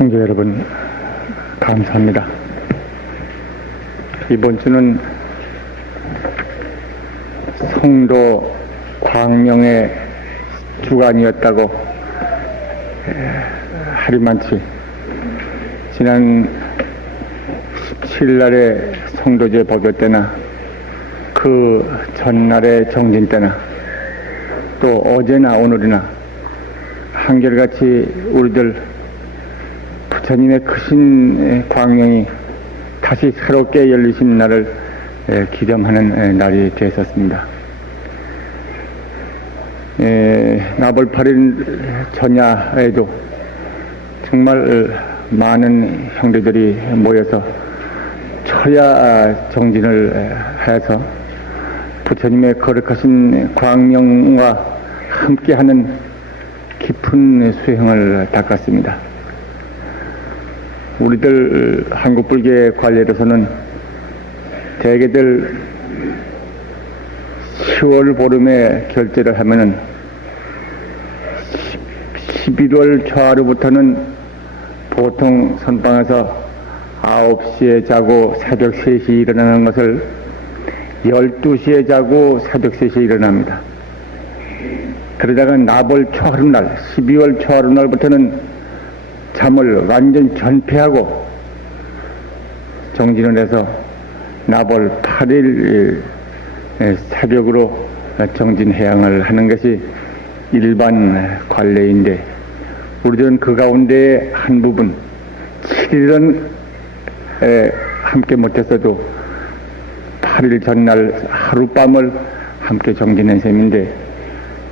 상주 여러분, 감사합니다. 이번 주는 성도 광명의 주간이었다고 하리만치 지난 17일 날의 성도제 법요 때나 그 전날의 정진 때나 또 어제나 오늘이나 한결같이 우리들 부처님의 크신 광명이 다시 새롭게 열리신 날을 기념하는 날이 되었습니다. 나벌 8일 전야에도 정말 많은 형제들이 모여서 초야 정진을 해서 부처님의 거룩하신 광명과 함께하는 깊은 수행을 닦았습니다. 우리들 한국불교의 관례로서는 대개들 10월 보름에 결제를 하면은 11월 초하루부터는 보통 선방에서 9시에 자고 새벽 3시에 일어나는 것을 12시에 자고 새벽 3시에 일어납니다. 그러다가 나벌 초하루날, 12월 초하루날부터는 잠을 완전 전폐하고 정진을 해서 나벌 8일 새벽으로 정진해양을 하는 것이 일반 관례인데, 우리들은 그 가운데 한 부분 7일은 함께 못했어도 8일 전날 하룻밤을 함께 정진한 셈인데,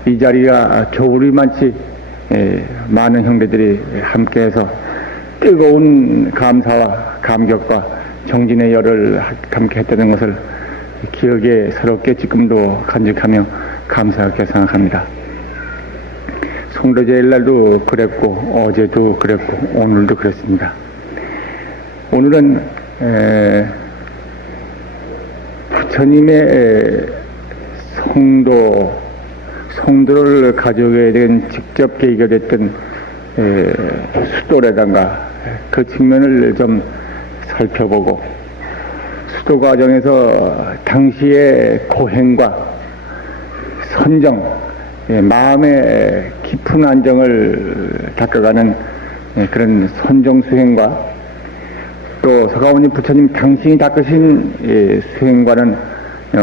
이 자리가 겨울이만치 많은 형제들이 함께해서 뜨거운 감사와 감격과 정진의 열을 함께 했다는 것을 기억에 새롭게 지금도 간직하며 감사하게 생각합니다. 성도제일 날도 그랬고 어제도 그랬고 오늘도 그랬습니다. 오늘은 부처님의 성도를 가져오게 된 직접 계기가 됐던 수도라든가 그 측면을 좀 살펴보고, 수도 과정에서 당시의 고행과 선정, 마음의 깊은 안정을 닦아가는 그런 선정 수행과 또 서가모니 부처님 당신이 닦으신 수행과는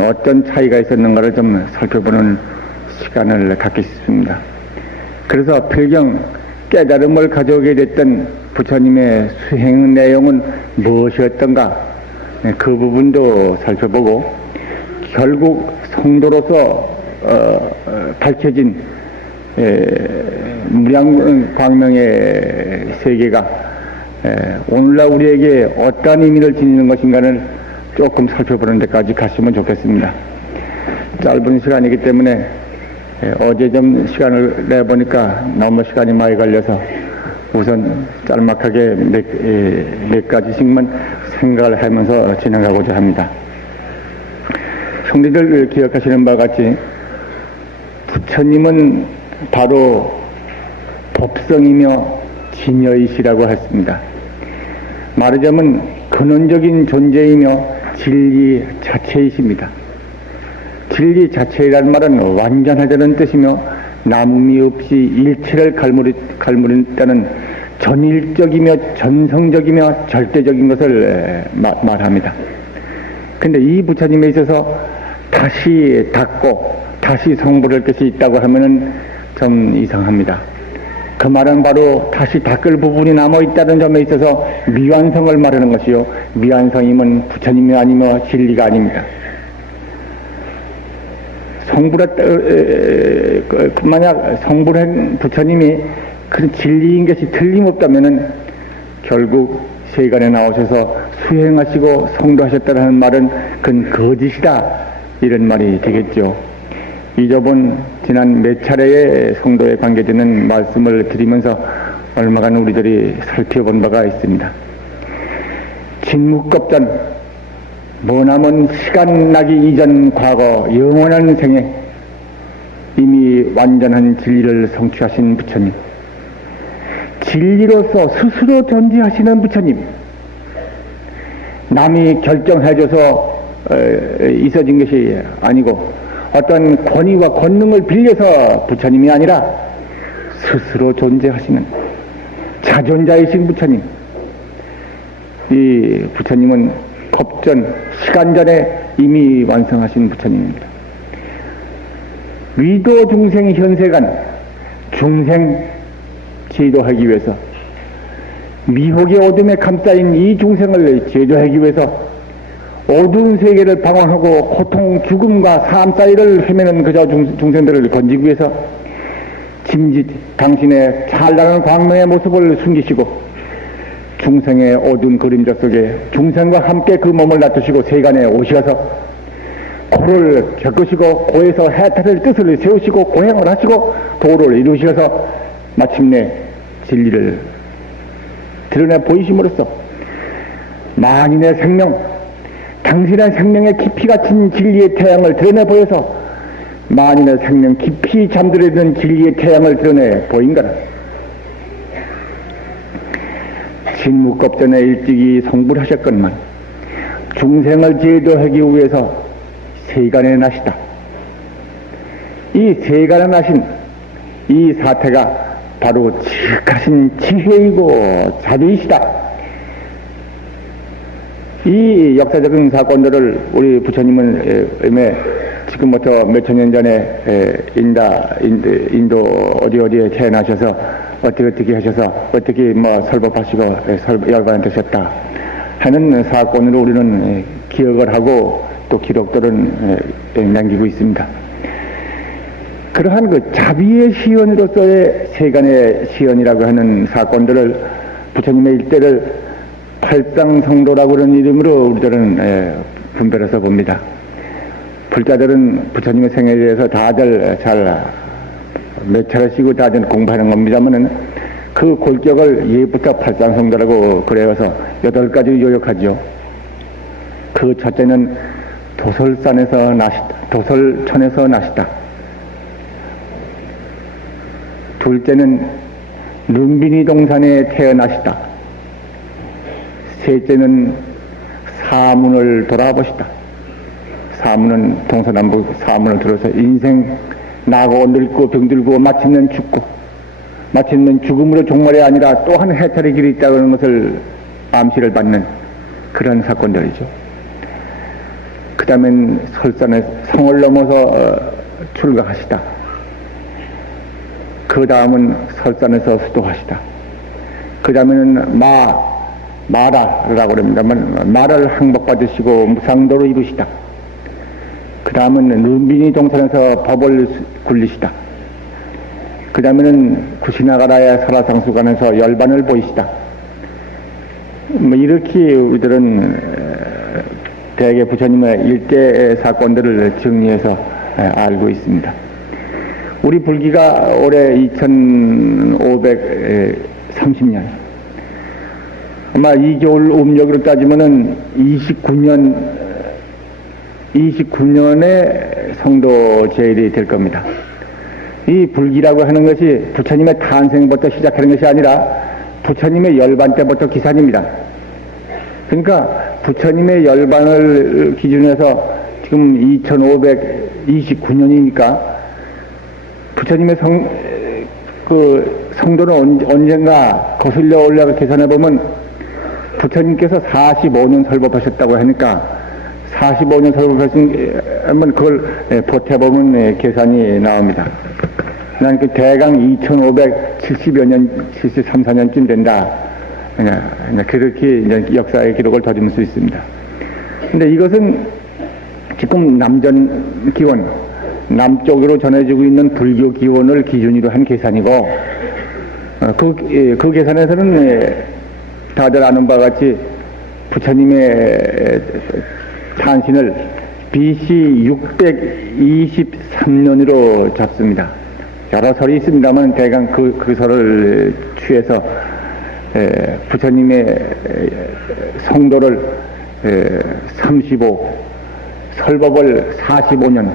어떤 차이가 있었는가를 좀 살펴보는 시간을 갖겠습니다. 그래서 필경 깨달음을 가져오게 됐던 부처님의 수행 내용은 무엇이었던가, 그 부분도 살펴보고, 결국 성도로서 밝혀진 무량광명의 세계가 오늘날 우리에게 어떠한 의미를 지니는 것인가를 조금 살펴보는 데까지 갔으면 좋겠습니다. 짧은 시간이기 때문에 어제 좀 시간을 내보니까 너무 시간이 많이 걸려서 우선 짤막하게 몇 가지씩만 생각을 하면서 진행하고자 합니다. 형제들 기억하시는 바와 같이 부처님은 바로 법성이며 진여이시라고 했습니다. 말하자면 근원적인 존재이며 진리 자체이십니다. 진리 자체라는 말은 완전하다는 뜻이며 남음이 없이 일체를 갈무린다는 전일적이며 전성적이며 절대적인 것을 말합니다. 근데 이 부처님에 있어서 다시 닦고 다시 성불할 것이 있다고 하면은 좀 이상합니다. 그 말은 바로 다시 닦을 부분이 남아있다는 점에 있어서 미완성을 말하는 것이요, 미완성이면 부처님이 아니며 진리가 아닙니다. 만약 성불한 부처님이 그 진리인 것이 틀림없다면은 결국 세간에 나오셔서 수행하시고 성도하셨다는 말은 그건 거짓이다, 이런 말이 되겠죠. 이저번 지난 몇 차례의 성도에 관계되는 말씀을 드리면서 얼마간 우리들이 살펴본 바가 있습니다. 진묵겁전, 머나먼 시간 나기 이전 과거 영원한 생에 이미 완전한 진리를 성취하신 부처님, 진리로서 스스로 존재하시는 부처님, 남이 결정해줘서 있어진 것이 아니고 어떤 권위와 권능을 빌려서 부처님이 아니라 스스로 존재하시는 자존자이신 부처님. 이 부처님은 겁전 시간전에 이미 완성하신 부처님입니다. 위도 중생 현세간 중생 제도하기 위해서, 미혹의 어둠에 감싸인 이 중생을 제도하기 위해서 어두운 세계를 방황하고 고통, 죽음과 삶 사이를 헤매는 그저 중생들을 건지기 위해서 짐짓 당신의 찬란한 광명의 모습을 숨기시고 중생의 어두운 그림자 속에 중생과 함께 그 몸을 놔두시고 세간에 오셔서 고를 겪으시고 고에서 해탈의 뜻을 세우시고 고행을 하시고 도를 이루셔서 마침내 진리를 드러내 보이심으로써 만인의 생명, 당신의 생명의 깊이 갇힌 진리의 태양을 드러내 보여서 만인의 생명 깊이 잠들어 있는 진리의 태양을 드러내 보인 거라. 진묵겁전에 일찍이 성불하셨건만 중생을 제도하기 위해서 세간에 나시다. 이 세간에 나신 이 사태가 바로 지극하신 지혜이고 자비이시다. 이 역사적인 사건들을 우리 부처님은 지금부터 몇천 년 전에 인도 어디에 태어나셔서 어떻게 하셔서 어떻게 설법하시고 열반되셨다 하는 사건으로 우리는 기억을 하고 또 기록들은 남기고 있습니다. 그러한 그 자비의 시연으로서의 세간의 시연이라고 하는 사건들을 부처님의 일대를 팔상성도라고 하는 이름으로 우리들은 분별해서 봅니다. 불자들은 부처님의 생애에 대해서 다들 잘 몇 차례씩고 다들 공부하는 겁니다만은 그 골격을 예부터 팔상성도라고 그래서 8가지 요약하죠. 그 첫째는 도솔산에서 나시다. 도솔천에서 나시다. 둘째는 눈빈이 동산에 태어나시다. 셋째는 사문을 돌아보시다. 사문은 동서남북 사문을 들어서 인생 나고 늙고 병들고 마침내 죽고 마침내 죽음으로 종말이 아니라 또 한 해탈의 길이 있다는 것을 암시를 받는 그런 사건들이죠. 그 다음엔 설산에 성을 넘어서 출가하시다. 그 다음은 설산에서 수도하시다. 그 다음에는 마라라고 그럽니다만 마를 항복받으시고 무상도로 이루시다. 그 다음은 눈빈이 동산에서 법을 굴리시다. 그 다음에는 구시나가라의 설화상수관에서 열반을 보이시다. 이렇게 우리들은 대개 부처님의 일대 사건들을 정리해서 알고 있습니다. 우리 불기가 올해 2530년, 아마 이 겨울 음력으로 따지면은 29년의 성도 제일이 될 겁니다. 이 불기라고 하는 것이 부처님의 탄생부터 시작하는 것이 아니라 부처님의 열반 때부터 기산입니다. 그러니까 부처님의 열반을 기준으로 해서 지금 2529년이니까 부처님의 성도는 언젠가 거슬려 올라가 계산해 보면 부처님께서 45년 설법하셨다고 하니까 45년 설법하시면 그걸 보태보면 계산이 나옵니다. 난 그 대강 2570여 년, 73, 4년쯤 된다. 그렇게 이제 역사의 기록을 더듬을 수 있습니다. 근데 이것은 지금 남전 기원, 남쪽으로 전해지고 있는 불교 기원을 기준으로 한 계산이고, 그 계산에서는 다들 아는 바와 같이 부처님의 탄신을 BC 623년으로 잡습니다. 여러 설이 있습니다만 대강 그 설을 취해서 부처님의 성도를 35, 설법을 45년,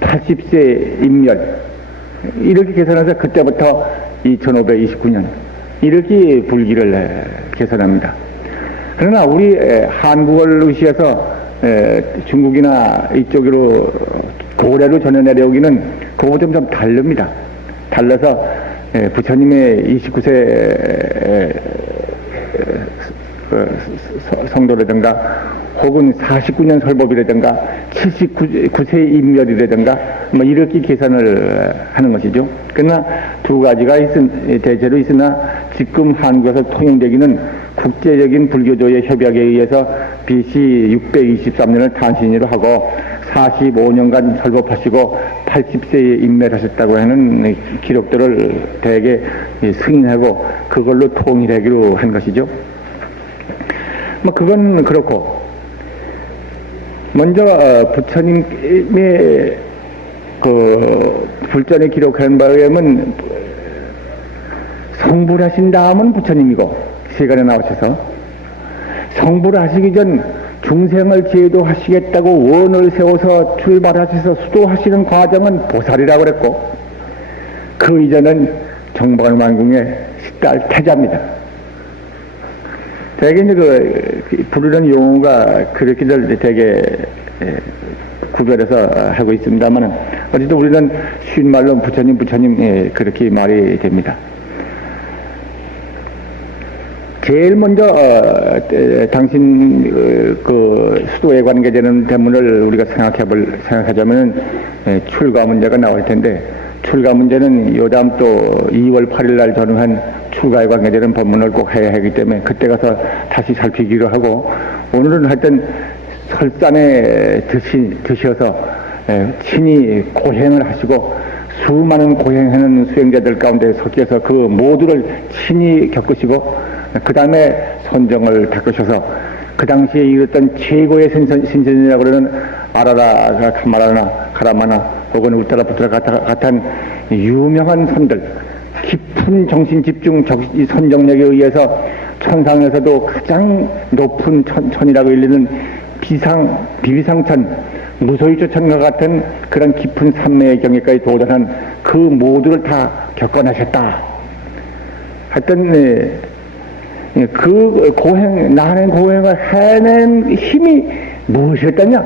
80세 임멸 이렇게 계산해서 그때부터 2529년 이렇게 불기를 개선합니다. 그러나 우리 한국을 의시해서 중국이나 이쪽으로 고래로 전해 내려오기는 그거보다 좀 다릅니다. 달라서 부처님의 29세 성도라든가 혹은 49년 설법이라든가 79세 인멸이라든가 뭐 이렇게 계산을 하는 것이죠. 그러나 두 가지가 대체로 있으나 지금 한국에서 통용되기는 국제적인 불교조의 협약에 의해서 BC 623년을 탄신일로 하고 45년간 설법하시고 80세에 인멸하셨다고 하는 기록들을 대개 승인하고 그걸로 통일하기로 한 것이죠. 뭐 그건 그렇고 먼저 부처님의 그 불전에 기록한 바에 의하면 성불 하신 다음은 부처님이고 세간에 나오셔서 성불 하시기 전 중생을 제도하시겠다고 원을 세워서 출발하셔서 수도하시는 과정은 보살이라고 그랬고 그 이전은 정박을만궁의 10달 태자입니다. 대개 이제 부르는 용어가 그렇게들 되게 구별해서 하고 있습니다만은 어쨌든 우리는 쉬운 말로 부처님 그렇게 말이 됩니다. 제일 먼저 당신 그 수도에 관계되는 대문을 우리가 생각하자면 출가 문제가 나올 텐데 출가 문제는 요담 또 2월 8일 날 전후한 출가에 관계되는 법문을 꼭 해야 하기 때문에 그때 가서 다시 살피기로 하고 오늘은 하여튼 설산에 드셔서 친히 고행을 하시고 수많은 고행하는 수행자들 가운데 섞여서 그 모두를 친히 겪으시고 그 다음에 선정을 닦으셔서 그 당시에 이뤘던 최고의 신선이라고 그러는 아라라 카마라나 가라마나 혹은 울타라 부트라 같은 유명한 선들 깊은 정신 집중 선정력에 의해서 천상에서도 가장 높은 천이라고 일리는 비비상천 무소유조천과 같은 그런 깊은 산매의 경계까지 도달한 그 모두를 다 겪어내셨다. 하여튼 그 나는 고행을 해낸 힘이 무엇이었다냐?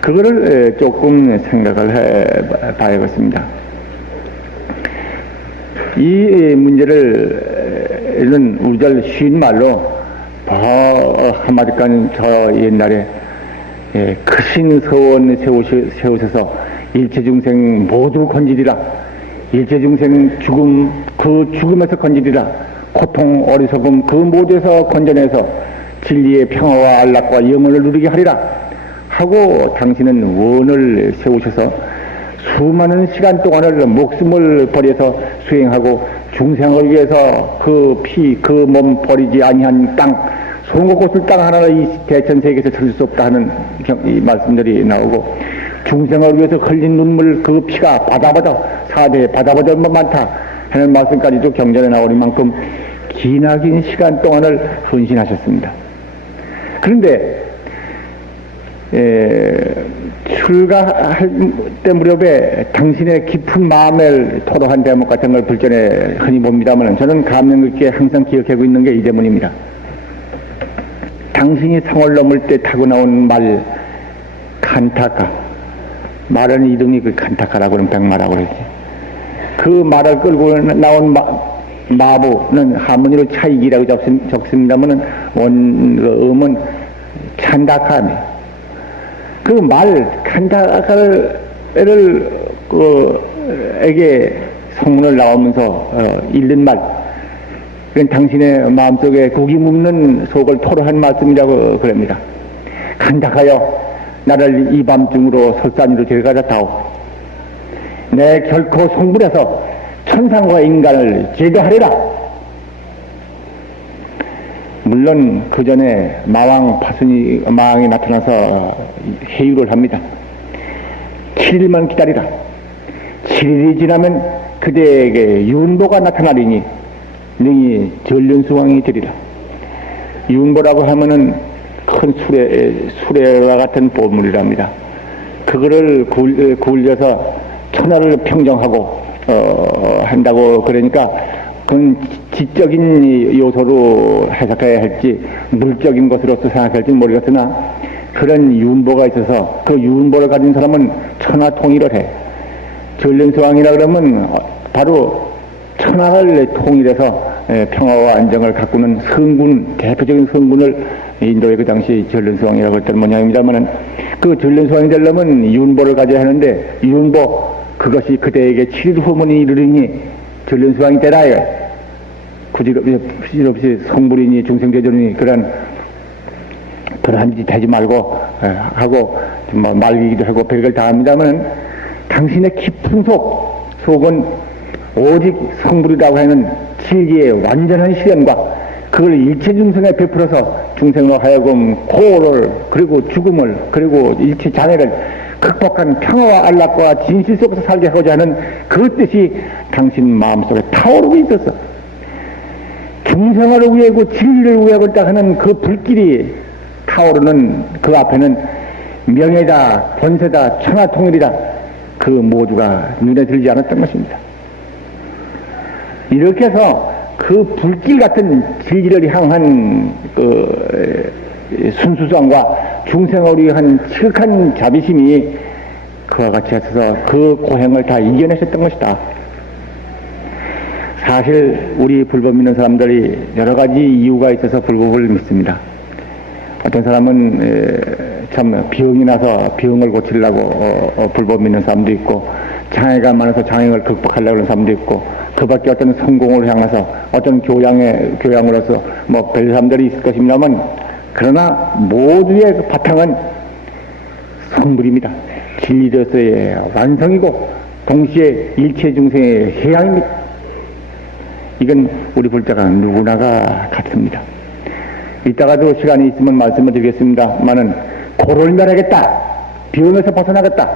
그거를 조금 생각을 해 봐야겠습니다. 이 문제를 우리들 쉬운 말로 한마디간 저 옛날에 크신 서원 세우셔서 일체중생 모두 건지리라. 일체중생 죽음 그 죽음에서 건지리라. 고통 어리석음 그 모두에서 건져내서 진리의 평화와 안락과 영원을 누리게 하리라 하고 당신은 원을 세우셔서 수많은 시간 동안을 목숨을 버려서 수행하고 중생을 위해서 그 몸 버리지 아니한 땅 송곳곳을 땅 하나를 이 대천세계에서 찾을 수 없다 하는 이 말씀들이 나오고 중생을 위해서 흘린 눈물 그 피가 바다보다 사대에 바다보다 많다 하는 말씀까지도 경전에 나오는 만큼 기나긴 시간 동안을 헌신하셨습니다. 그런데 출가할 때 무렵에 당신의 깊은 마음을 토로한 대목 같은 걸 불전에 흔히 봅니다만 저는 감명 깊게 항상 기억하고 있는 게 이 대목입니다. 당신이 상을 넘을 때 타고 나온 말 칸타카 말은 이름이 그 칸타카라고 하는 백마라고 그러지. 그 말을 끌고 나온 마부는 한문으로 차익이라고 적습니다만은 음은 찬다카입니다. 그 말 칸타카를 에게 성문을 나오면서 읽는 말, 그건 당신의 마음속에 구기 묻는 속을 토로한 말씀이라고 그럽니다. 칸타카여, 나를 이 밤중으로 설산위로 데려가자 다오. 내 결코 성불해서 천상과 인간을 제거하리라. 물론 그 전에 마왕이 나타나서 회유를 합니다. 7일만 기다리라. 7일이 지나면 그대에게 윤보가 나타나리니 능히 전륜수왕이 되리라. 윤보라고 하면은 큰 수레와 같은 보물이랍니다. 그거를 굴려서 천하를 평정하고 한다고 그러니까 그건 지적인 요소로 해석해야 할지 물적인 것으로서 생각할지 모르겠으나 그런 윤보가 있어서 그 윤보를 가진 사람은 천하통일을 해. 전륜서왕이라 그러면 바로 천하를 통일해서 평화와 안정을 가꾸는 성군, 대표적인 성군을 인도의 그 당시 전륜서왕이라고 했던 모양입니다만은 그 전륜서왕이 되려면 윤보를 가져야 하는데 윤보 그것이 그대에게 7일 후문이 이르리니 전륜서왕이 되라요. 굳이없이 성불이니 중생대전이니 그러한 짓 하지 말고 하고 뭐 말기기도 하고 별걸 다 합니다만은 당신의 깊은 속은 오직 성불이라고 하는 진리의 완전한 실현과 그걸 일체 중생에 베풀어서 중생으로 하여금 고를 그리고 죽음을 그리고 일체 장애를 극복한 평화와 안락과 진실 속에서 살게 하고자 하는 그 뜻이 당신 마음속에 타오르고 있었어. 중생을 위하고 진리를 위하고 딱 하는 그 불길이 타오르는 그 앞에는 명예다, 권세다, 천하통일이다 그 모두가 눈에 들지 않았던 것입니다. 이렇게 해서 그 불길 같은 진리를 향한 그 순수성과 중생을 위한 지극한 자비심이 그와 같이 해서 그 고행을 다 이겨내셨던 것이다. 사실 우리 불법 믿는 사람들이 여러 가지 이유가 있어서 불법을 믿습니다. 어떤 사람은 참 병이 나서 병을 고치려고 불법 믿는 사람도 있고 장애가 많아서 장애를 극복하려고 하는 사람도 있고 그 밖에 어떤 성공을 향해서 어떤 교양으로서 뭐 별 사람들이 있을 것입니다만 그러나 모두의 그 바탕은 성불입니다. 진리로서의 완성이고 동시에 일체 중생의 해양입니다. 이건 우리 불자가 누구나가 같습니다. 이따가도 시간이 있으면 말씀을 드리겠습니다만은 고를 멸하겠다, 병에서 벗어나겠다,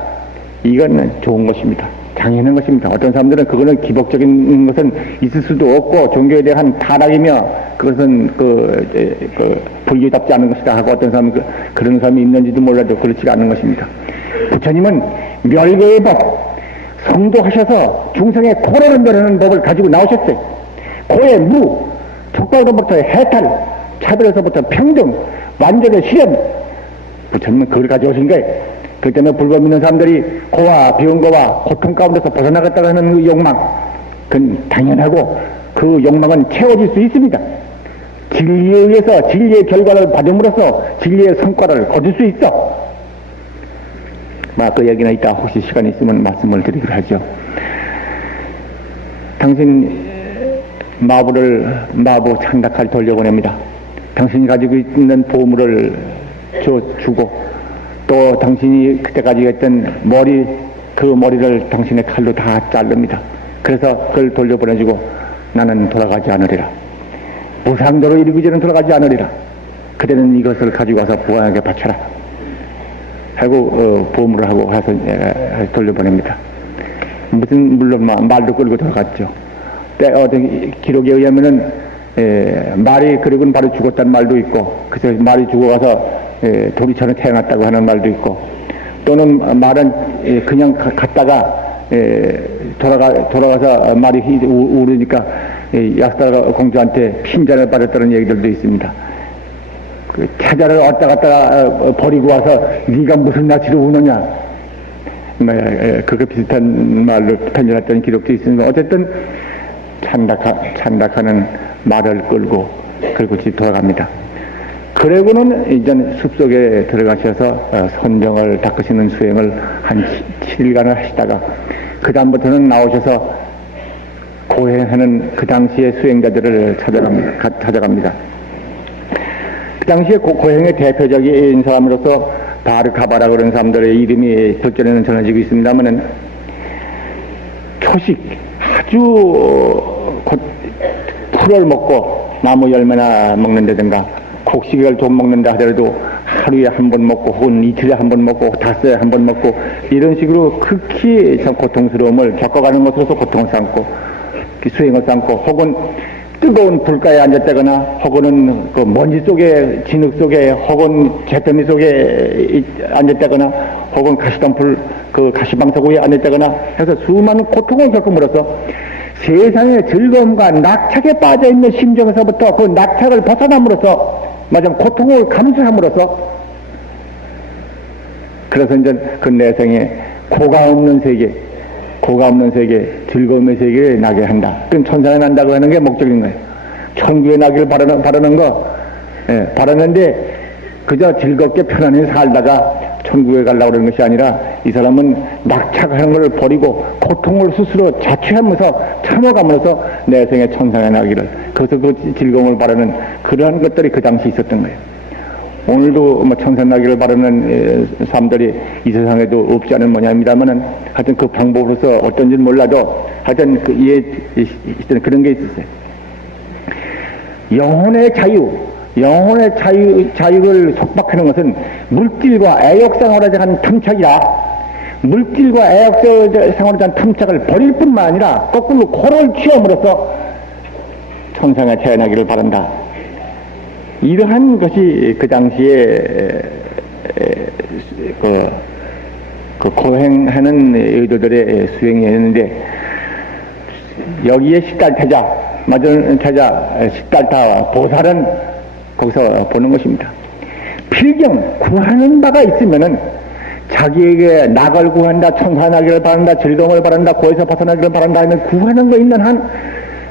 이건 좋은 것입니다. 당연한 것입니다. 어떤 사람들은 그거는 기복적인 것은 있을 수도 없고 종교에 대한 타락이며 그것은 불교답지 않은 것이다 하고 어떤 사람은 그런 사람이 있는지도 몰라도 그렇지 않은 것입니다. 부처님은 멸계의 법, 성도하셔서 중생의 고를 멸하는 법을 가지고 나오셨어요. 고의 무, 촉발로부터 해탈, 차별에서부터 평등, 완전의 실현, 부처님은 그걸 가져오신 거예요. 그 때문에 불법 믿는 사람들이 고와 병고와 고통 가운데서 벗어나겠다고 하는 그 욕망, 그건 당연하고 그 욕망은 채워질 수 있습니다. 진리에 의해서 진리의 결과를 받음으로써 진리의 성과를 거둘 수 있어. 그 얘기는 이따 혹시 시간이 있으면 말씀을 드리기로 하죠. 당신 마부 창작할 돌려보냅니다. 당신이 가지고 있는 보물을 주고 또 당신이 그때까지 했던 그 머리를 당신의 칼로 다 자릅니다. 그래서 그걸 돌려보내주고 나는 돌아가지 않으리라. 무상도로 이르기전은 돌아가지 않으리라. 그대는 이것을 가지고 와서 부왕에게 바쳐라 하고 보물을 하고 가서 돌려보냅니다. 물론 말도 끌고 돌아갔죠. 어떤 기록에 의하면은 말이 그리고는 바로 죽었다는 말도 있고 그래서 말이 죽어가서 도리처럼 태어났다고 하는 말도 있고 또는 말은 그냥 갔다가 돌아가서 말이 우르니까 약사가 공주한테 핀잔을 받았다는 얘기들도 있습니다. 그 태자를 왔다 갔다 버리고 와서 네가 무슨 낯으로 우느냐 그거 비슷한 말로 편전했던 기록도 있습니다. 어쨌든 찬닥하는 말을 끌고 그리고 집 돌아갑니다. 그러고는 이제 숲속에 들어가셔서 선정을 닦으시는 수행을 한 7일간을 하시다가 그 다음부터는 나오셔서 고행하는 그 당시의 수행자들을 찾아갑니다. 그 당시에 고행의 대표적인 사람으로서 바르카바라 그런 사람들의 이름이 덕전에는 전해지고 있습니다만은 초식 아주 풀을 먹고 나무 열매나 먹는다든가 곡식을 좀 먹는다 하더라도 하루에 한 번 먹고 혹은 이틀에 한 번 먹고 닷새에 한 번 먹고 이런 식으로 극히 참 고통스러움을 겪어가는 것으로서 고통을 삼고 수행을 삼고 혹은 뜨거운 불가에 앉았다거나 혹은 그 먼지 속에 진흙 속에 혹은 개더미 속에 앉았다거나 혹은 가시덤불 그 가시방석 위에 앉았다거나 해서 수많은 고통을 겪음으로써 세상의 즐거움과 낙착에 빠져있는 심정에서부터 그 낙착을 벗어남으로써, 말하자면 고통을 감수함으로써, 그래서 이제 그 내생에 고가 없는 세계, 즐거움의 세계에 나게 한다. 그건 천상에 난다고 하는 게 목적인 거예요. 천국에 나기를 바라는 거, 바라는데 그저 즐겁게 편안히 살다가 천국에 가려고 그러는 것이 아니라 이 사람은 낙착하는 것을 버리고 고통을 스스로 자취하면서 참아가면서 내생에 천상에 나기를, 그래서 그 즐거움을 바라는 그러한 것들이 그 당시 있었던 거예요. 오늘도 뭐 천상 나기를 바라는 사람들이 이 세상에도 없지 않은 모양입니다만은 하여튼 그 방법으로서 어떤지는 몰라도 하여튼 그런 게 있었어요. 영혼의 자유를 속박하는 것은 물질과 애욕생활에 대한 탐착이라, 물질과 애욕생활에 대한 탐착을 버릴 뿐만 아니라 거꾸로 고를 취함으로써 천상에 태어나기를 바란다. 이러한 것이 그 당시에 그 고행하는 의도들의 수행이었는데, 여기에 식달태자, 맞은 태자, 식달타 보살은 거기서 보는 것입니다. 필경 구하는 바가 있으면은 자기에게 낙을 구한다, 천사나기를 바란다, 즐거움을 바란다, 고에서 벗어나기를 바란다 하면 구하는 거 있는 한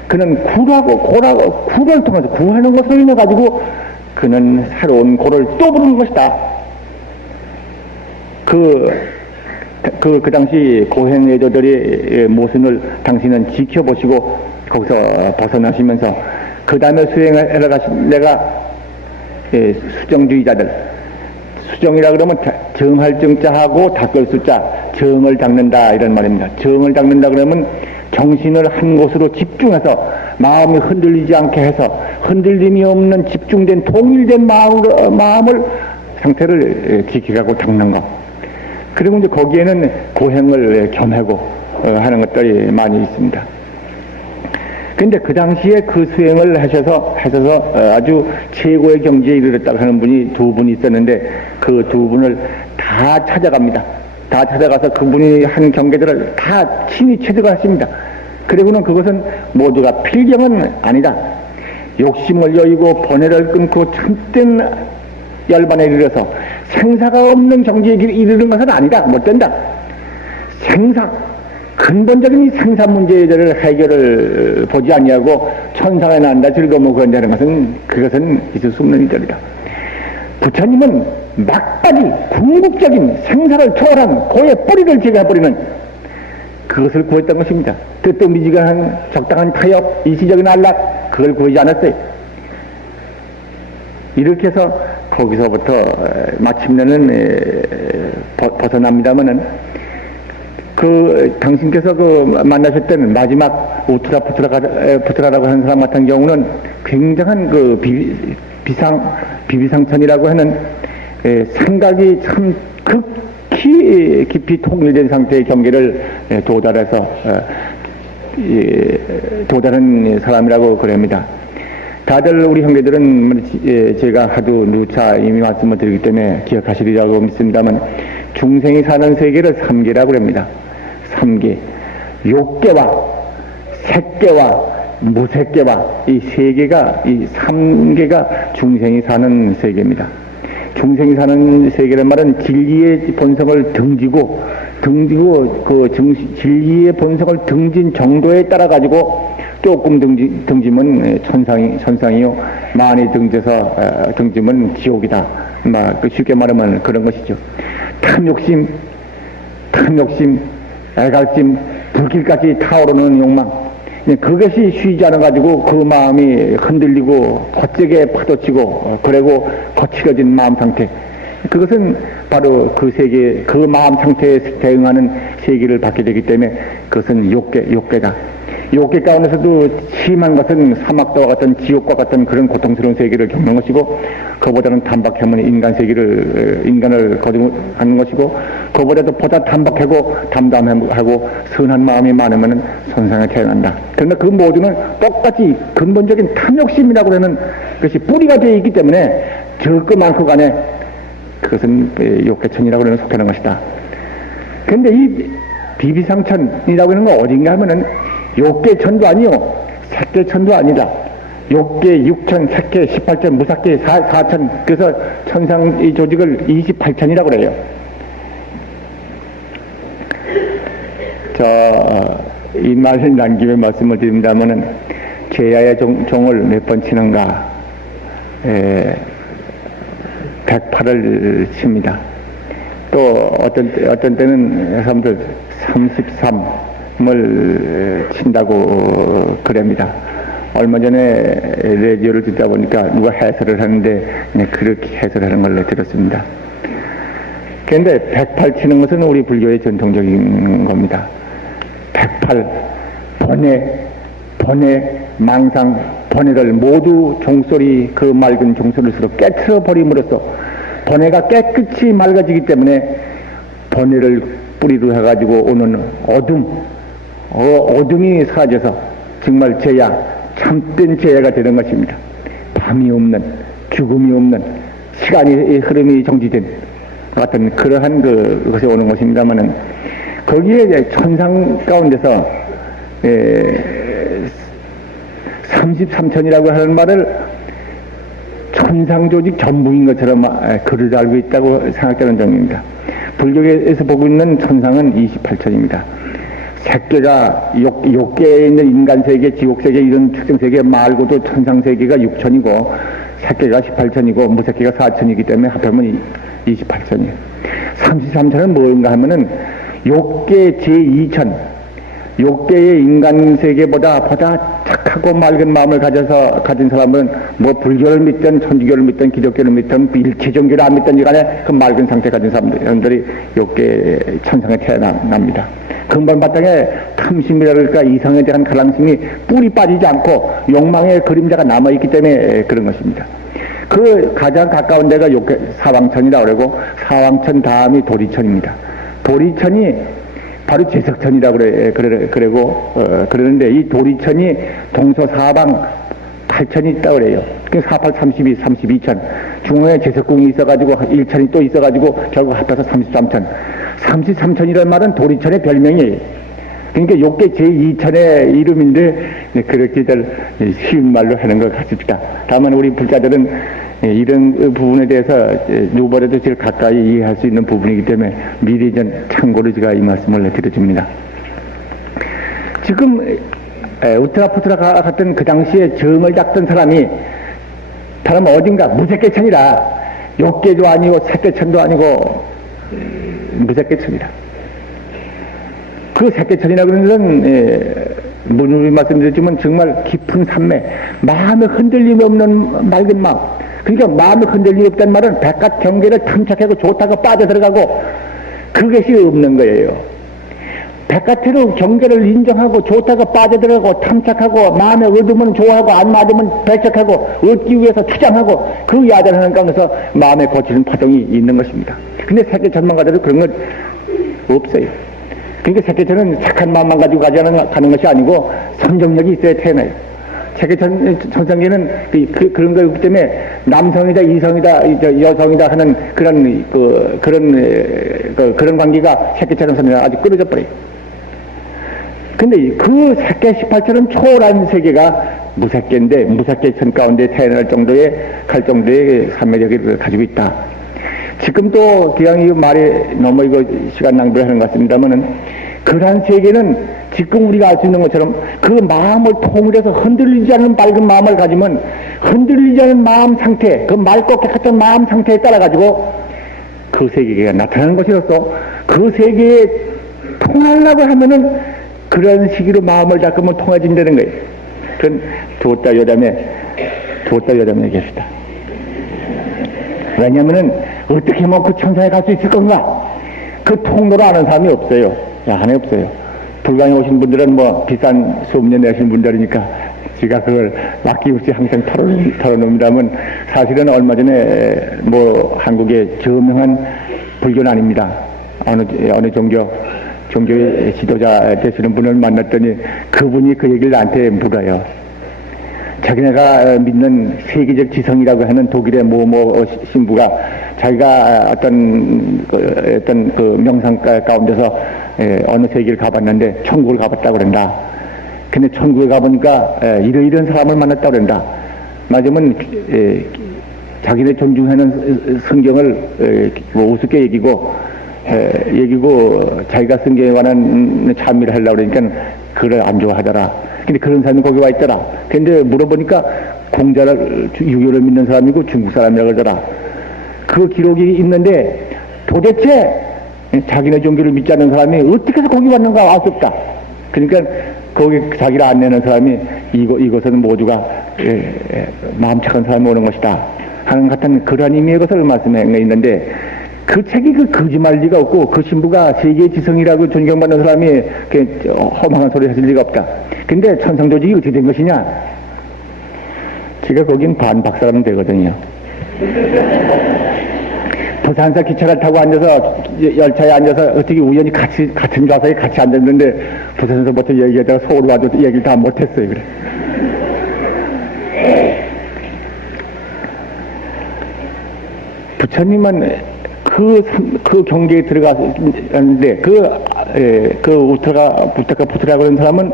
그는 구를 통해서 구하는 것을 인해 가지고 그는 새로운 고를 또 부르는 것이다. 그 당시 고행애도들의 모습을 당신은 지켜보시고 거기서 벗어나시면서 그 다음에 수행을 해가신 내가 수정주의자들, 수정이라 그러면 정할 정자하고 닦을 수자, 정을 닦는다 이런 말입니다. 정을 닦는다 그러면 정신을 한 곳으로 집중해서 마음이 흔들리지 않게 해서 흔들림이 없는 집중된 통일된 마음을 상태를 지켜가고 닦는 것. 그리고 이제 거기에는 고행을 겸하고 하는 것들이 많이 있습니다. 근데 그 당시에 그 수행을 하셔서 아주 최고의 경지에 이르렀다고 하는 분이 두 분이 있었는데 그 두 분을 다 찾아갑니다. 다 찾아가서 그분이 한 경계들을 다 친히 체득하십니다. 그리고는 그것은 모두가 필경은 아니다. 욕심을 여의고 번뇌를 끊고 참된 열반에 이르러서 생사가 없는 경지에 이르는 것은 아니다. 못 된다. 근본적인 이 생사 문제들을 해결을 보지 아니하고 천상에 난다 즐거움을 구한다는 것은 그것은 있을 수 없는 일들이다. 부처님은 막바지 궁극적인 생사를 초월한 고의 뿌리를 제거해버리는 그것을 구했던 것입니다. 뜨뜻미지근한 적당한 타협, 일시적인 안락, 그걸 구하지 않았어요. 이렇게 해서 거기서부터 마침내는 벗어납니다마는 당신께서 만나셨던 마지막 우트라라고 하는 사람 같은 경우는 굉장한 비비상천이라고 하는 생각이 참 극히 깊이 통일된 상태의 경계를 도달한 사람이라고 그럽니다. 다들 우리 형제들은 제가 하도 누차 이미 말씀을 드리기 때문에 기억하시리라고 믿습니다만 중생이 사는 세계를 3계라고 합니다. 3계, 욕계와 색계와 무색계와 이 3개가, 이 3개가 중생이 사는 세계입니다. 중생이 사는 세계란 말은 진리의 본성을 등지고 그 진리의 본성을 등진 정도에 따라 가지고 조금 등지면 천상이요, 많이 등지면 지옥이다. 쉽게 말하면 그런 것이죠. 탐욕심, 애갈심, 불길까지 타오르는 욕망, 그것이 쉬지 않아 가지고 그 마음이 흔들리고 거칠게 파도치고 그리고 거칠어진 마음 상태, 그것은 바로 그 세계, 그 마음 상태에 대응하는 세계를 받게 되기 때문에 그것은 욕계다. 욕계 가운데서도 심한 것은 사막도와 같은 지옥과 같은 그런 고통스러운 세계를 겪는 것이고, 그보다는 단박하면 인간을 거듭하는 것이고, 그보다도 보다 단박하고 담담하고 선한 마음이 많으면 선상에 태어난다. 그런데 그 모두는 똑같이 근본적인 탐욕심이라고 하는 것이 뿌리가 되어 있기 때문에 적고 많고 간에 그것은 욕계천이라고 하는 속하는 것이다. 그런데 이 비비상천이라고 하는 건 어딘가 하면은 욕계천도 아니요. 색계천도 아니다. 욕계 6천, 색계 18천, 무색계 4천, 그래서 천상 이 조직을 28천이라고 그래요. 이 말을 난 김에 말씀을 드립니다면은, 제야의 종을 몇 번 치는가, 108을 칩니다. 또 어떤 때는 사람들 33을 친다고 그럽니다. 얼마 전에 라디오를 듣다 보니까 누가 해설을 하는데 그렇게 해설하는 걸 들었습니다. 그런데 108 치는 것은 우리 불교의 전통적인 겁니다. 108, 번뇌, 망상, 번뇌를 모두 종소리, 그 맑은 종소리를 서로 깨트려 버림으로써 번뇌가 깨끗이 맑아지기 때문에 번뇌를 뿌리로 해가지고 오는 어둠이 사라져서 정말 제야, 참된 제야가 되는 것입니다. 밤이 없는, 죽음이 없는, 시간의 흐름이 정지된 같은 그러한 그것이 오는 것입니다만은, 거기에 천상 가운데서 33천이라고 하는 말을 천상조직 전부인 것처럼 글을 알고 있다고 생각되는 점입니다. 불교에서 보고 있는 천상은 28천입니다. 색계가 욕계에 있는 인간세계, 지옥세계 이런 축생세계 말고도 천상세계가 6천이고 색계가 18천이고 무색계가 4천이기 때문에 합하면 28천이에요. 33천은 뭔가 하면은 욕계 제2천, 욕계의 인간세계보다 착하고 맑은 마음을 가진 사람은 뭐 불교를 믿든 천주교를 믿든 기독교를 믿든 일체종교를 안 믿든 간에 그 맑은 상태 가진 사람들이 욕계 천상에 태어납니다. 근본바탕에 탐심이랄까 이성에 대한 가랑심이 뿌리 빠지지 않고 욕망의 그림자가 남아있기 때문에 그런 것입니다. 그 가장 가까운 데가 욕계 사왕천이라고 그러고, 사왕천 다음이 도리천입니다. 도리천이 바로 제석천이라고 그러는데, 이 도리천이 동서사방 8천이 있다고 그래요. 48, 32, 32천. 중앙에 제석궁이 있어가지고 1천이 또 있어가지고 결국 합해서 33천. 33천이라는 말은 도리천의 별명이에요. 그러니까 욕계 제2천의 이름인데, 그렇게들 쉬운 말로 하는 것 같습니다. 다만 우리 불자들은 이런 부분에 대해서 누구보다도 제일 가까이 이해할 수 있는 부분이기 때문에 미리 전 참고로 제가 이 말씀을 드려줍니다. 지금 우트라푸트라 같은 그 당시에 점을 닦던 사람이 다른 어딘가 무색계천이라, 욕계도 아니고 색계천도 아니고 무색계천이라. 그 색계천이라고 하는 건 무nu이 말씀드렸지만 정말 깊은 산매, 마음에 흔들림이 없는 맑은 마음. 그러니까 마음에 흔들림이 없다는 말은 백갓 경계를 탐착하고 좋다고 빠져들어가고 그것이 없는 거예요. 백갓으로 경계를 인정하고 좋다고 빠져들어가고 탐착하고 마음에 얻으면 좋아하고 안 맞으면 배척하고 얻기 위해서 투장하고 그 야단하는 가운데서 마음에 거치는 파동이 있는 것입니다. 근데 세계 전망가들은 그런 건 없어요. 그러니까 색계천은 착한 마음만 가지고 가는 것이 아니고 선정력이 있어야 태어나요. 색계천성계는 그런 거기 때문에 남성이다, 이성이다, 여성이다 하는 그런 관계가 색계천성계는 아주 끊어져 버려요. 근데 그 색계 18천은 초월한 세계가 무색계인데, 무색계천 가운데 태어날 정도의, 갈 정도의 삼매력을 가지고 있다. 지금도 그냥 이 말에 너무 이거 시간 낭비를 하는 것 같습니다만은, 그러한 세계는 지금 우리가 알 수 있는 것처럼 그 마음을 통일해서 흔들리지 않는 맑은 마음을 가지면 흔들리지 않는 마음 상태, 그 맑고 깨끗한 마음 상태에 따라 가지고 그 세계가 나타나는 것이로서 그 세계에 통하려고 하면은 그런 시기로 마음을 닦으면 통해진다는 거예요. 그건 두었다 여담에 얘기합시다. 왜냐면은 어떻게 하면 그 천상에 갈 수 있을 건가? 그 통로를 아는 사람이 없어요. 안에 없어요. 불광에 오신 분들은 뭐 비싼 수업료 내신 분들이니까 제가 그걸 아낌없이 항상 털어놓습니다만, 사실은 얼마 전에 뭐 한국의 저명한 불교는 아닙니다. 어느 종교의 지도자 되시는 분을 만났더니 그분이 그 얘기를 나한테 물어요. 자기네가 믿는 세계적 지성이라고 하는 독일의 신부가 자기가 어떤 그 명상 가운데서 어느 세계를 가봤는데 천국을 가봤다고 그런다. 근데 천국에 가보니까 이런 사람을 만났다 그런다. 맞으면 자기네 존중하는 성경을 뭐 우습게 얘기고 자기가 성경에 관한 찬미를 하려고 그러니까 그걸 안 좋아하더라. 근데 그런 사람이 거기 와 있더라. 근데 물어보니까 공자를 유교를 믿는 사람이고 중국 사람이라고 그러더라. 그 기록이 있는데 도대체 자기네 종교를 믿지 않는 사람이 어떻게 해서 거기 왔는가 알 수 없다. 그러니까 거기 자기를 안 내는 사람이 이것은 모두가 마음 착한 사람이 오는 것이다 하는 같은 그런 의미의 것을 말씀해 있는데, 그 책이 그 거짓말 리가 없고 그 신부가 세계의 지성이라고 존경받는 사람이 험한 소리 하실 리가 없다. 근데 천상조직이 어떻게 된 것이냐? 제가 거긴 반박사라면 되거든요. 부산서 기차를 타고 앉아서 열차에 앉아서 어떻게 우연히 같은 좌석에 같이 앉았는데 부산서부터 얘기하다가 서울 와도 얘기를 다 못했어요. 그래. 부처님은 그 경계에 들어갔는데 그 우트가 그런 사람은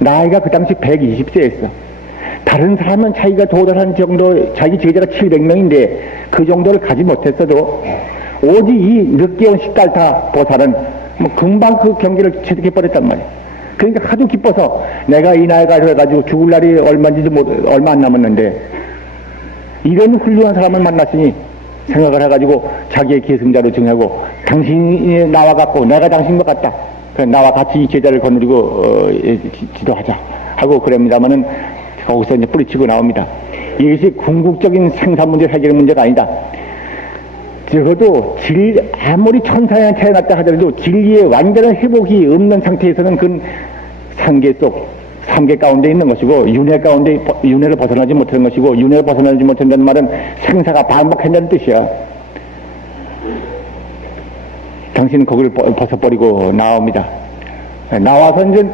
나이가 그 당시 120세였어. 다른 사람은 자기가 도달한 정도, 자기 제자가 700명인데 그 정도를 가지 못했어도 오직 이 늦게 온 10달타 보살은 뭐 금방 그 경계를 체득해버렸단 말이야. 그러니까 하도 기뻐서 내가 이 나이가 해가지고 죽을 날이 얼마 안 남았는데 이런 훌륭한 사람을 만났으니 생각을 해가지고 자기의 계승자로 정하고 당신이 나와갖고 내가 당신과 같다. 나와 같이 이 제자를 거느리고 지도하자 하고 그럽니다마는 거기서 이제 뿌리치고 나옵니다. 이것이 궁극적인 생산 문제 해결 문제가 아니다. 적어도 아무리 천사에 태어났다 하더라도 진리의 완전한 회복이 없는 상태에서는 그건 삼계 가운데 있는 것이고 윤회를 벗어나지 못하는 것이고, 윤회를 벗어나지 못한다는 말은 생사가 반복한다는 뜻이야. 당신은 거기를 벗어버리고 나옵니다. 나와서 이제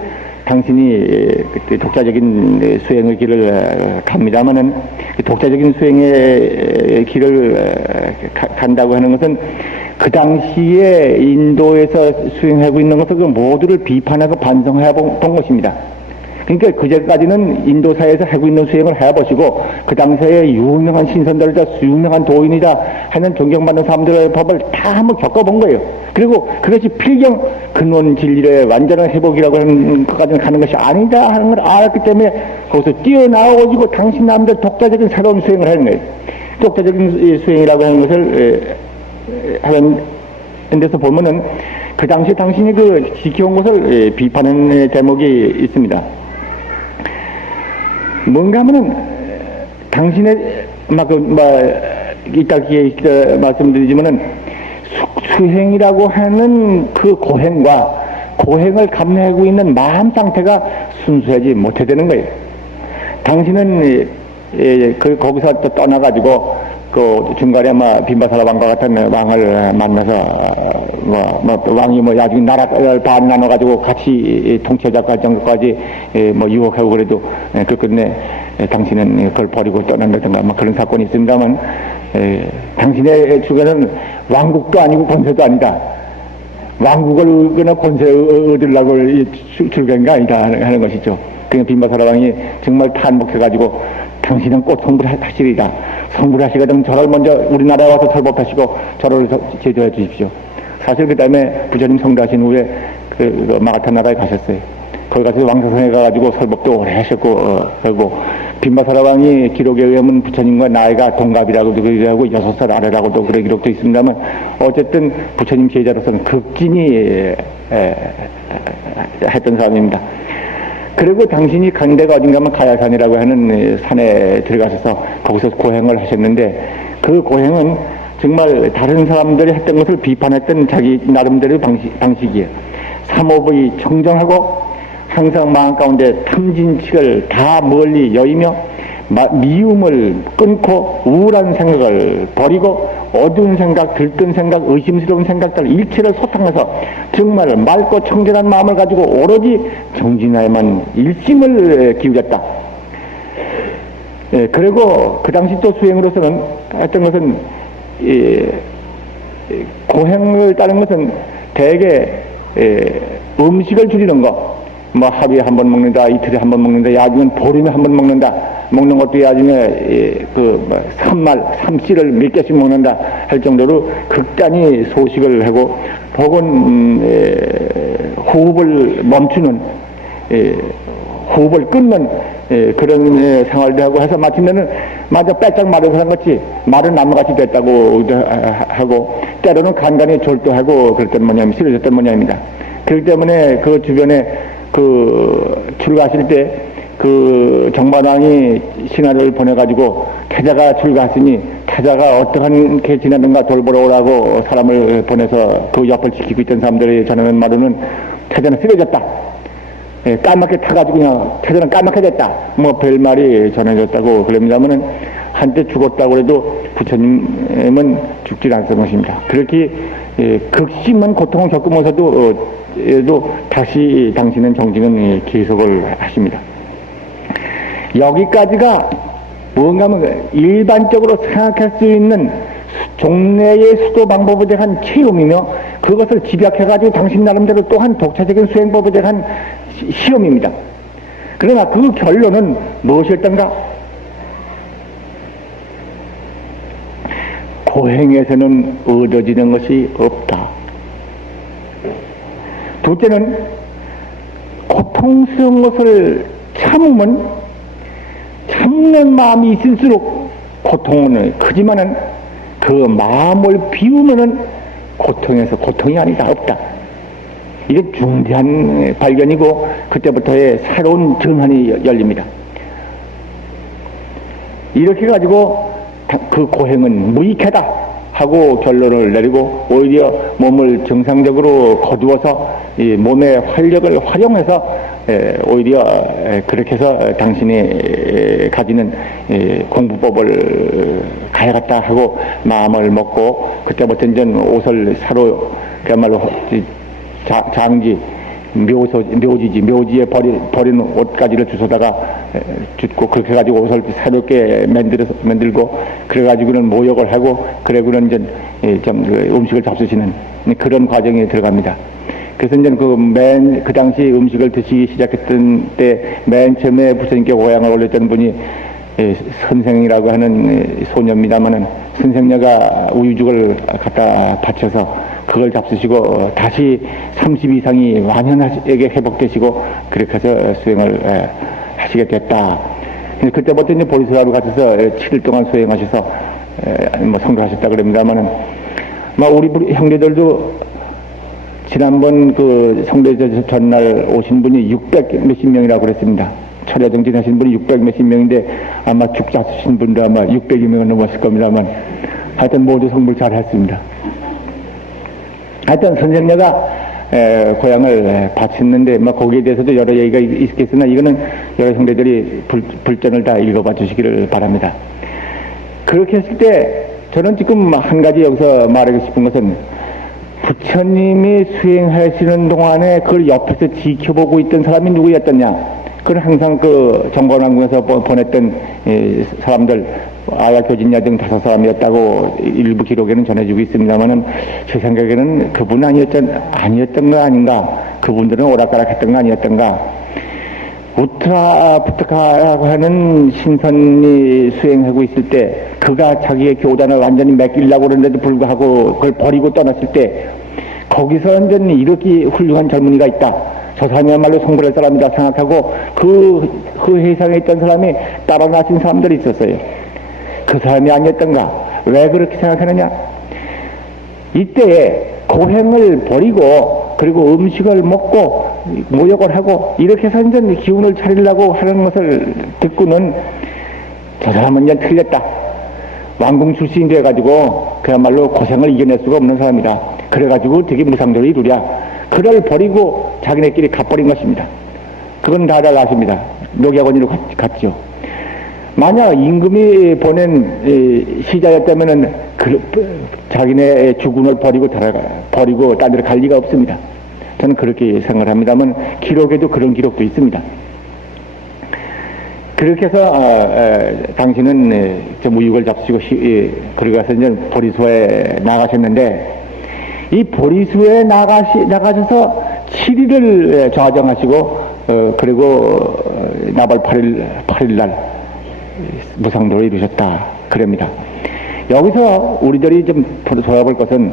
당신이 그때 독자적인 수행의 길을 갑니다마는 독자적인 수행의 길을 간다고 하는 것은 그 당시에 인도에서 수행하고 있는 것을 그 모두를 비판하고 반성해 본 것입니다. 그러니까 그제까지는 인도사에서 하고 있는 수행을 해보시고 그 당시에 유명한 신선들이다, 유명한 도인이다 하는 존경받는 사람들의 법을 다 한번 겪어본 거예요. 그리고 그것이 필경 근원 진리의 완전한 회복이라고 하는 것까지는 가는 것이 아니다 하는 걸 알았기 때문에 거기서 뛰어나오고 당신 남들 독자적인 새로운 수행을 하는 거예요. 독자적인 수행이라고 하는 것을 하는 데서 보면은 그 당시 당신이 그 지켜온 것을 비판하는 대목이 있습니다. 뭔가 하면은 당신의 이따 기회에 말씀드리지만은 수행이라고 하는 그 고행을 감내하고 있는 마음 상태가 순수하지 못해 되는 거예요. 당신은 거기서 또 떠나가지고 그 중간에 빈바사라 왕과 같은 왕을 만나서 왕이 나중에 나라를 반 나눠가지고 같이 통치자할 정도까지 유혹하고 그래도 그 끝내 당신은 그걸 버리고 떠난다든가 그런 사건이 있습니다만, 당신의 주변은 왕국도 아니고 권세도 아니다. 왕국을 얻거나 권세 얻으려고 출간가 아니다 하는 것이죠. 그냥 빈바사라 왕이 정말 탄복해가지고 당신은 꼭 성불하시리다. 성불하시거든 저를 먼저 우리나라에 와서 설법하시고 저를 제도해 주십시오. 사실 그 다음에 부처님 성도하신 후에 그 마가타 나라에 가셨어요. 거기 가서 왕사성에 가가지고 설법도 오래 하셨고 그리고 빈바사라 왕이 기록에 의하면 부처님과 나이가 동갑이라고도 그러고 6살 아래라고도 그런 기록도 있습니다만, 어쨌든 부처님 제자로서는 극진히 했던 사람입니다. 그리고 당신이 간 데가 어딘가면 가야산이라고 하는 산에 들어가셔서 거기서 고행을 하셨는데, 그 고행은 정말 다른 사람들이 했던 것을 비판했던 자기 나름대로의 방식이에요. 삼업의 청정하고 항상 마음 가운데 탐진칙을 다 멀리 여의며 미움을 끊고 우울한 생각을 버리고 어두운 생각, 들뜬 생각, 의심스러운 생각들 일체를 소탕해서 정말 맑고 청정한 마음을 가지고 오로지 정진하에만 일심을 기울였다. 그리고 그 당시 또 수행으로서는 했던 것은 고행을 따른 것은 대개 음식을 줄이는 거, 뭐 하루에 한 번 먹는다, 이틀에 한 번 먹는다, 야중은 보름에 한 번 먹는다. 먹는 것도 야중에 삼씨를 몇 개씩 먹는다 할 정도로 극단히 소식을 하고 혹은 호흡을 멈추는 호흡을 끊는 그런 생활도 하고 해서 마침내는 마저 빼짝 마르고 한 것이 마른 나무같이 됐다고 하고 때로는 간간히 졸도하고 그랬던 모양이 쓰러졌던 모양입니다. 그렇기 때문에 그 주변에 출가하실 때 정반왕이 신하를 보내가지고 태자가 출가했으니 태자가 어떻게 지내는가 돌보러 오라고 사람을 보내서 그 옆을 지키고 있던 사람들이 전하는 말로는 태자는 쓰러졌다. 까맣게 타가지고 그냥 태자는 까맣게 됐다. 뭐 별말이 전해졌다고 그럽니다만은 한때 죽었다고 해도 부처님은 죽지 않았던 것입니다. 그렇게 극심한 고통을 겪으면서도 다시 당신은 정직은 계속을 하십니다. 여기까지가 뭔가 하면 일반적으로 생각할 수 있는 종래의 수도 방법에 대한 체험이며 그것을 집약해가지고 당신 나름대로 또한 독자적인 수행법에 대한 시험입니다. 그러나 그 결론은 무엇이었던가? 고행에서는 얻어지는 것이 없다. 둘째는 고통스러운 것을 참으면 참는 마음이 있을수록 고통은 크지만은 그 마음을 비우면은 고통이 아니다 없다. 이게 중대한 발견이고 그때부터의 새로운 전환이 열립니다. 이렇게 가지고 그 고행은 무익하다 하고 결론을 내리고 오히려 몸을 정상적으로 거두어서 이 몸의 활력을 활용해서 오히려 그렇게 해서 당신이 가지는 공부법을 가야겠다 하고 마음을 먹고 그때부터 이제 옷을 사러 그야말로 장지 묘지에 버린 옷가지를 주워다가 줍고 그렇게 해가지고 옷을 새롭게 만들고 그래가지고는 모욕을 하고 그래고는 이제 좀 음식을 잡수시는 그런 과정이 들어갑니다. 그래서 이제 그 당시 음식을 드시기 시작했던 때 맨 처음에 부처님께 고향을 올렸던 분이 선생이라고 하는 소녀입니다만은 선생녀가 우유죽을 갖다 바쳐서 그걸 잡수시고 다시 30 이상이 완연하게 회복되시고 그렇게 해서 수행을 하시게 됐다. 그때부터 이제 보리수라로 가셔서 7일 동안 수행하셔서 뭐 성도하셨다 그럽니다만은 우리 형제들도 지난번 그 성대 전날 오신 분이 600 몇십 명이라고 그랬습니다. 철야 정진하신 분이 600 몇십 명인데 아마 죽자수신 분도 아마 600여 명은 넘었을 겁니다만 하여튼 모두 성불 잘 했습니다. 하여튼 선생녀가 고향을 바쳤는데 거기에 대해서도 여러 얘기가 있겠으나 이거는 여러 형제들이 불전을 다 읽어봐 주시기를 바랍니다. 그렇게 했을 때 저는 지금 한 가지 여기서 말하고 싶은 것은 부처님이 수행하시는 동안에 그걸 옆에서 지켜보고 있던 사람이 누구였더냐? 그건 항상 그 정관왕궁에서 보냈던 사람들 아야교진야 등 5사람이었다고 일부 기록에는 전해지고 있습니다만은 제 생각에는 그분 아니었던 거 아닌가? 그분들은 오락가락했던 거 아니었던가? 우트라부트카라고 하는 신선이 수행하고 있을 때 그가 자기의 교단을 완전히 맡기려고 그랬는데도 불구하고 그걸 버리고 떠났을 때 거기서 완전히 이렇게 훌륭한 젊은이가 있다. 저 사람이야말로 성불할 사람이다 생각하고 그 회상에 있던 사람이 따라 나신 사람들이 있었어요. 그 사람이 아니었던가? 왜 그렇게 생각하느냐? 이때에 고행을 버리고 그리고 음식을 먹고 모욕을 하고 이렇게 해서 이제 기운을 차리려고 하는 것을 듣고는 저 사람은 이제 틀렸다. 왕궁 출신이 돼가지고 그야말로 고생을 이겨낼 수가 없는 사람이다. 그래가지고 되게 무상도를 이루랴. 그를 버리고 자기네끼리 갚버린 것입니다. 그건 다들 아십니다. 녹약원이로 갔죠. 만약 임금이 보낸 시자였다면은 자기네 주군을 버리고 딴 데로 갈 리가 없습니다. 저는 그렇게 생각을 합니다만 기록에도 그런 기록도 있습니다. 그렇게 해서 당신은 무육을 잡수시고 그러고서 이제 보리수에 나가셨는데 이 보리수에 나가셔서 7일을 좌정하시고 그리고 나발 8일 날 무상도를 이루셨다. 그럽니다. 여기서 우리들이 좀 돌아볼 것은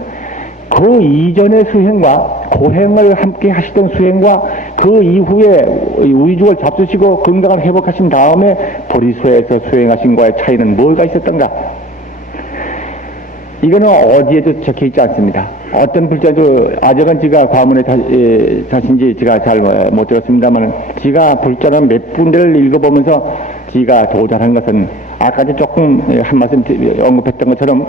그 이전의 수행과 고행을 함께 하시던 수행과 그 이후에 의죽을 잡수시고 건강을 회복하신 다음에 보리수에서 수행하신 거의 차이는 뭐가 있었던가? 이거는 어디에도 적혀 있지 않습니다. 어떤 불자도 아직은 제가 과문에 자신지 제가 잘 못 들었습니다만 제가 불자는 몇 군데를 읽어보면서 제가 도달한 것은 아까도 조금 한 말씀 언급했던 것처럼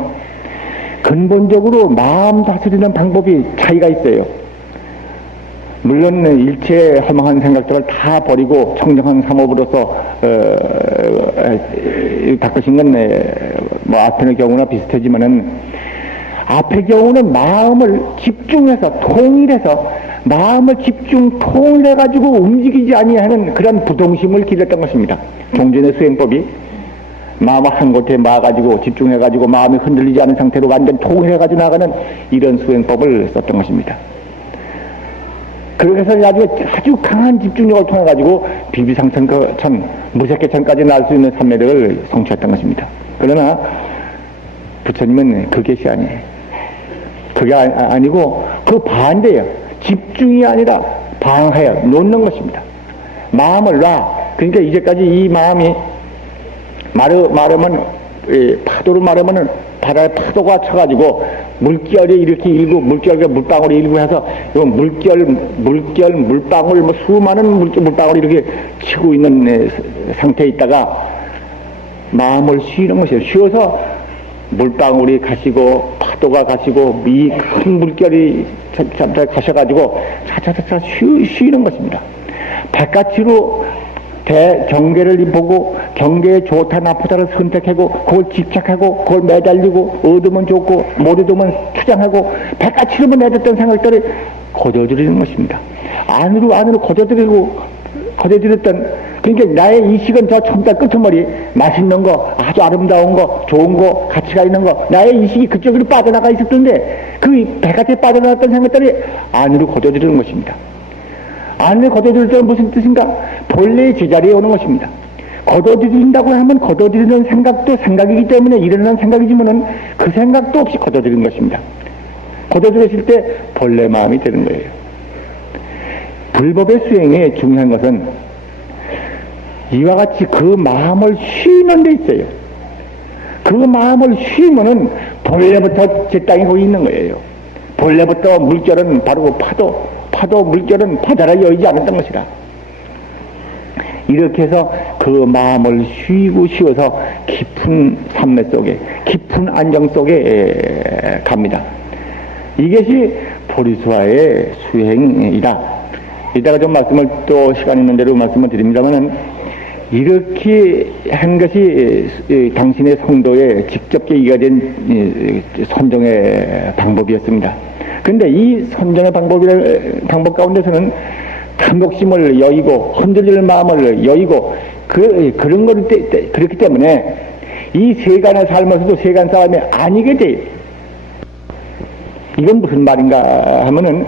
근본적으로 마음 다스리는 방법이 차이가 있어요. 물론 일체의 허망한 생각들을 다 버리고 청정한 삼업으로서 닦으신 건 뭐 앞의 경우나 비슷하지만은 앞의 경우는 마음을 집중해서 통일해서 마음을 통일해 가지고 움직이지 아니하는 그런 부동심을 기르었던 것입니다. 종전의 수행법이 마음을 한 곳에 모아가지고 집중해가지고 마음이 흔들리지 않은 상태로 완전 통일해가지고 나가는 이런 수행법을 썼던 것입니다. 그렇게 해서 아주 강한 집중력을 통해가지고 비비상천천, 무색계천까지 날 수 있는 삼매력을 성취했던 것입니다. 그러나 부처님은 그게 아니에요. 그게 아니고 그 반대예요. 집중이 아니라 방하여 놓는 것입니다. 마음을 놔. 그러니까 이제까지 이 마음이 말하면 파도로 말하면은 바다에 파도가 쳐가지고 물결이 이렇게 일고 물결과 물방울이 일고 해서 물결 물방울 뭐 수많은 물방울이 이렇게 치고 있는 상태에 있다가 마음을 쉬는 것이에요. 쉬어서 물방울이 가시고 파도가 가시고 이 큰 물결이 가셔가지고 차차차차 쉬는 것입니다. 바깥으로 경계를 보고 경계에 좋다 나쁘다를 선택하고 그걸 집착하고 그걸 매달리고 얻으면 좋고 못 얻으면 투장하고 바깥으로만 내줬던 생각들을 거둬들이는 것입니다. 안으로 거둬들였던 그러니까 나의 이식은 저 첨단 끄트머리 맛있는 거 아주 아름다운 거 좋은 거 가치가 있는 거 나의 이식이 그쪽으로 빠져나가 있었던데 그 바깥에 빠져나갔던 생각들이 안으로 거둬들이는 것입니다. 안을 거둬들일 때는 무슨 뜻인가? 본래의 제자리에 오는 것입니다. 거둬들인다고 하면 거둬들이는 생각도 생각이기 때문에 일어나는 생각이지만은 그 생각도 없이 거둬들이는 것입니다. 거둬들였을 때 본래 마음이 되는 거예요. 불법의 수행에 중요한 것은 이와 같이 그 마음을 쉬는 데 있어요. 그 마음을 쉬면은 본래부터 제 땅에 거기 있는 거예요. 본래부터 물결은 바로 파도 물결은 바다를 여의지 않았던 것이라. 이렇게 해서 그 마음을 쉬어서 깊은 삼매 속에 깊은 안정 속에 갑니다. 이것이 보리수화의 수행이다. 이따가 좀 말씀을 또 시간 있는 대로 말씀을 드립니다만은 이렇게 한 것이 당신의 성도에 직접 얘기가 된 선정의 방법이었습니다. 근데 이 선정의 방법 가운데서는 탐욕심을 여의고 흔들릴 마음을 여의고 그런 거를 그렇기 때문에 이 세간의 삶에서도 세간 사람이 아니게 돼요. 이건 무슨 말인가 하면은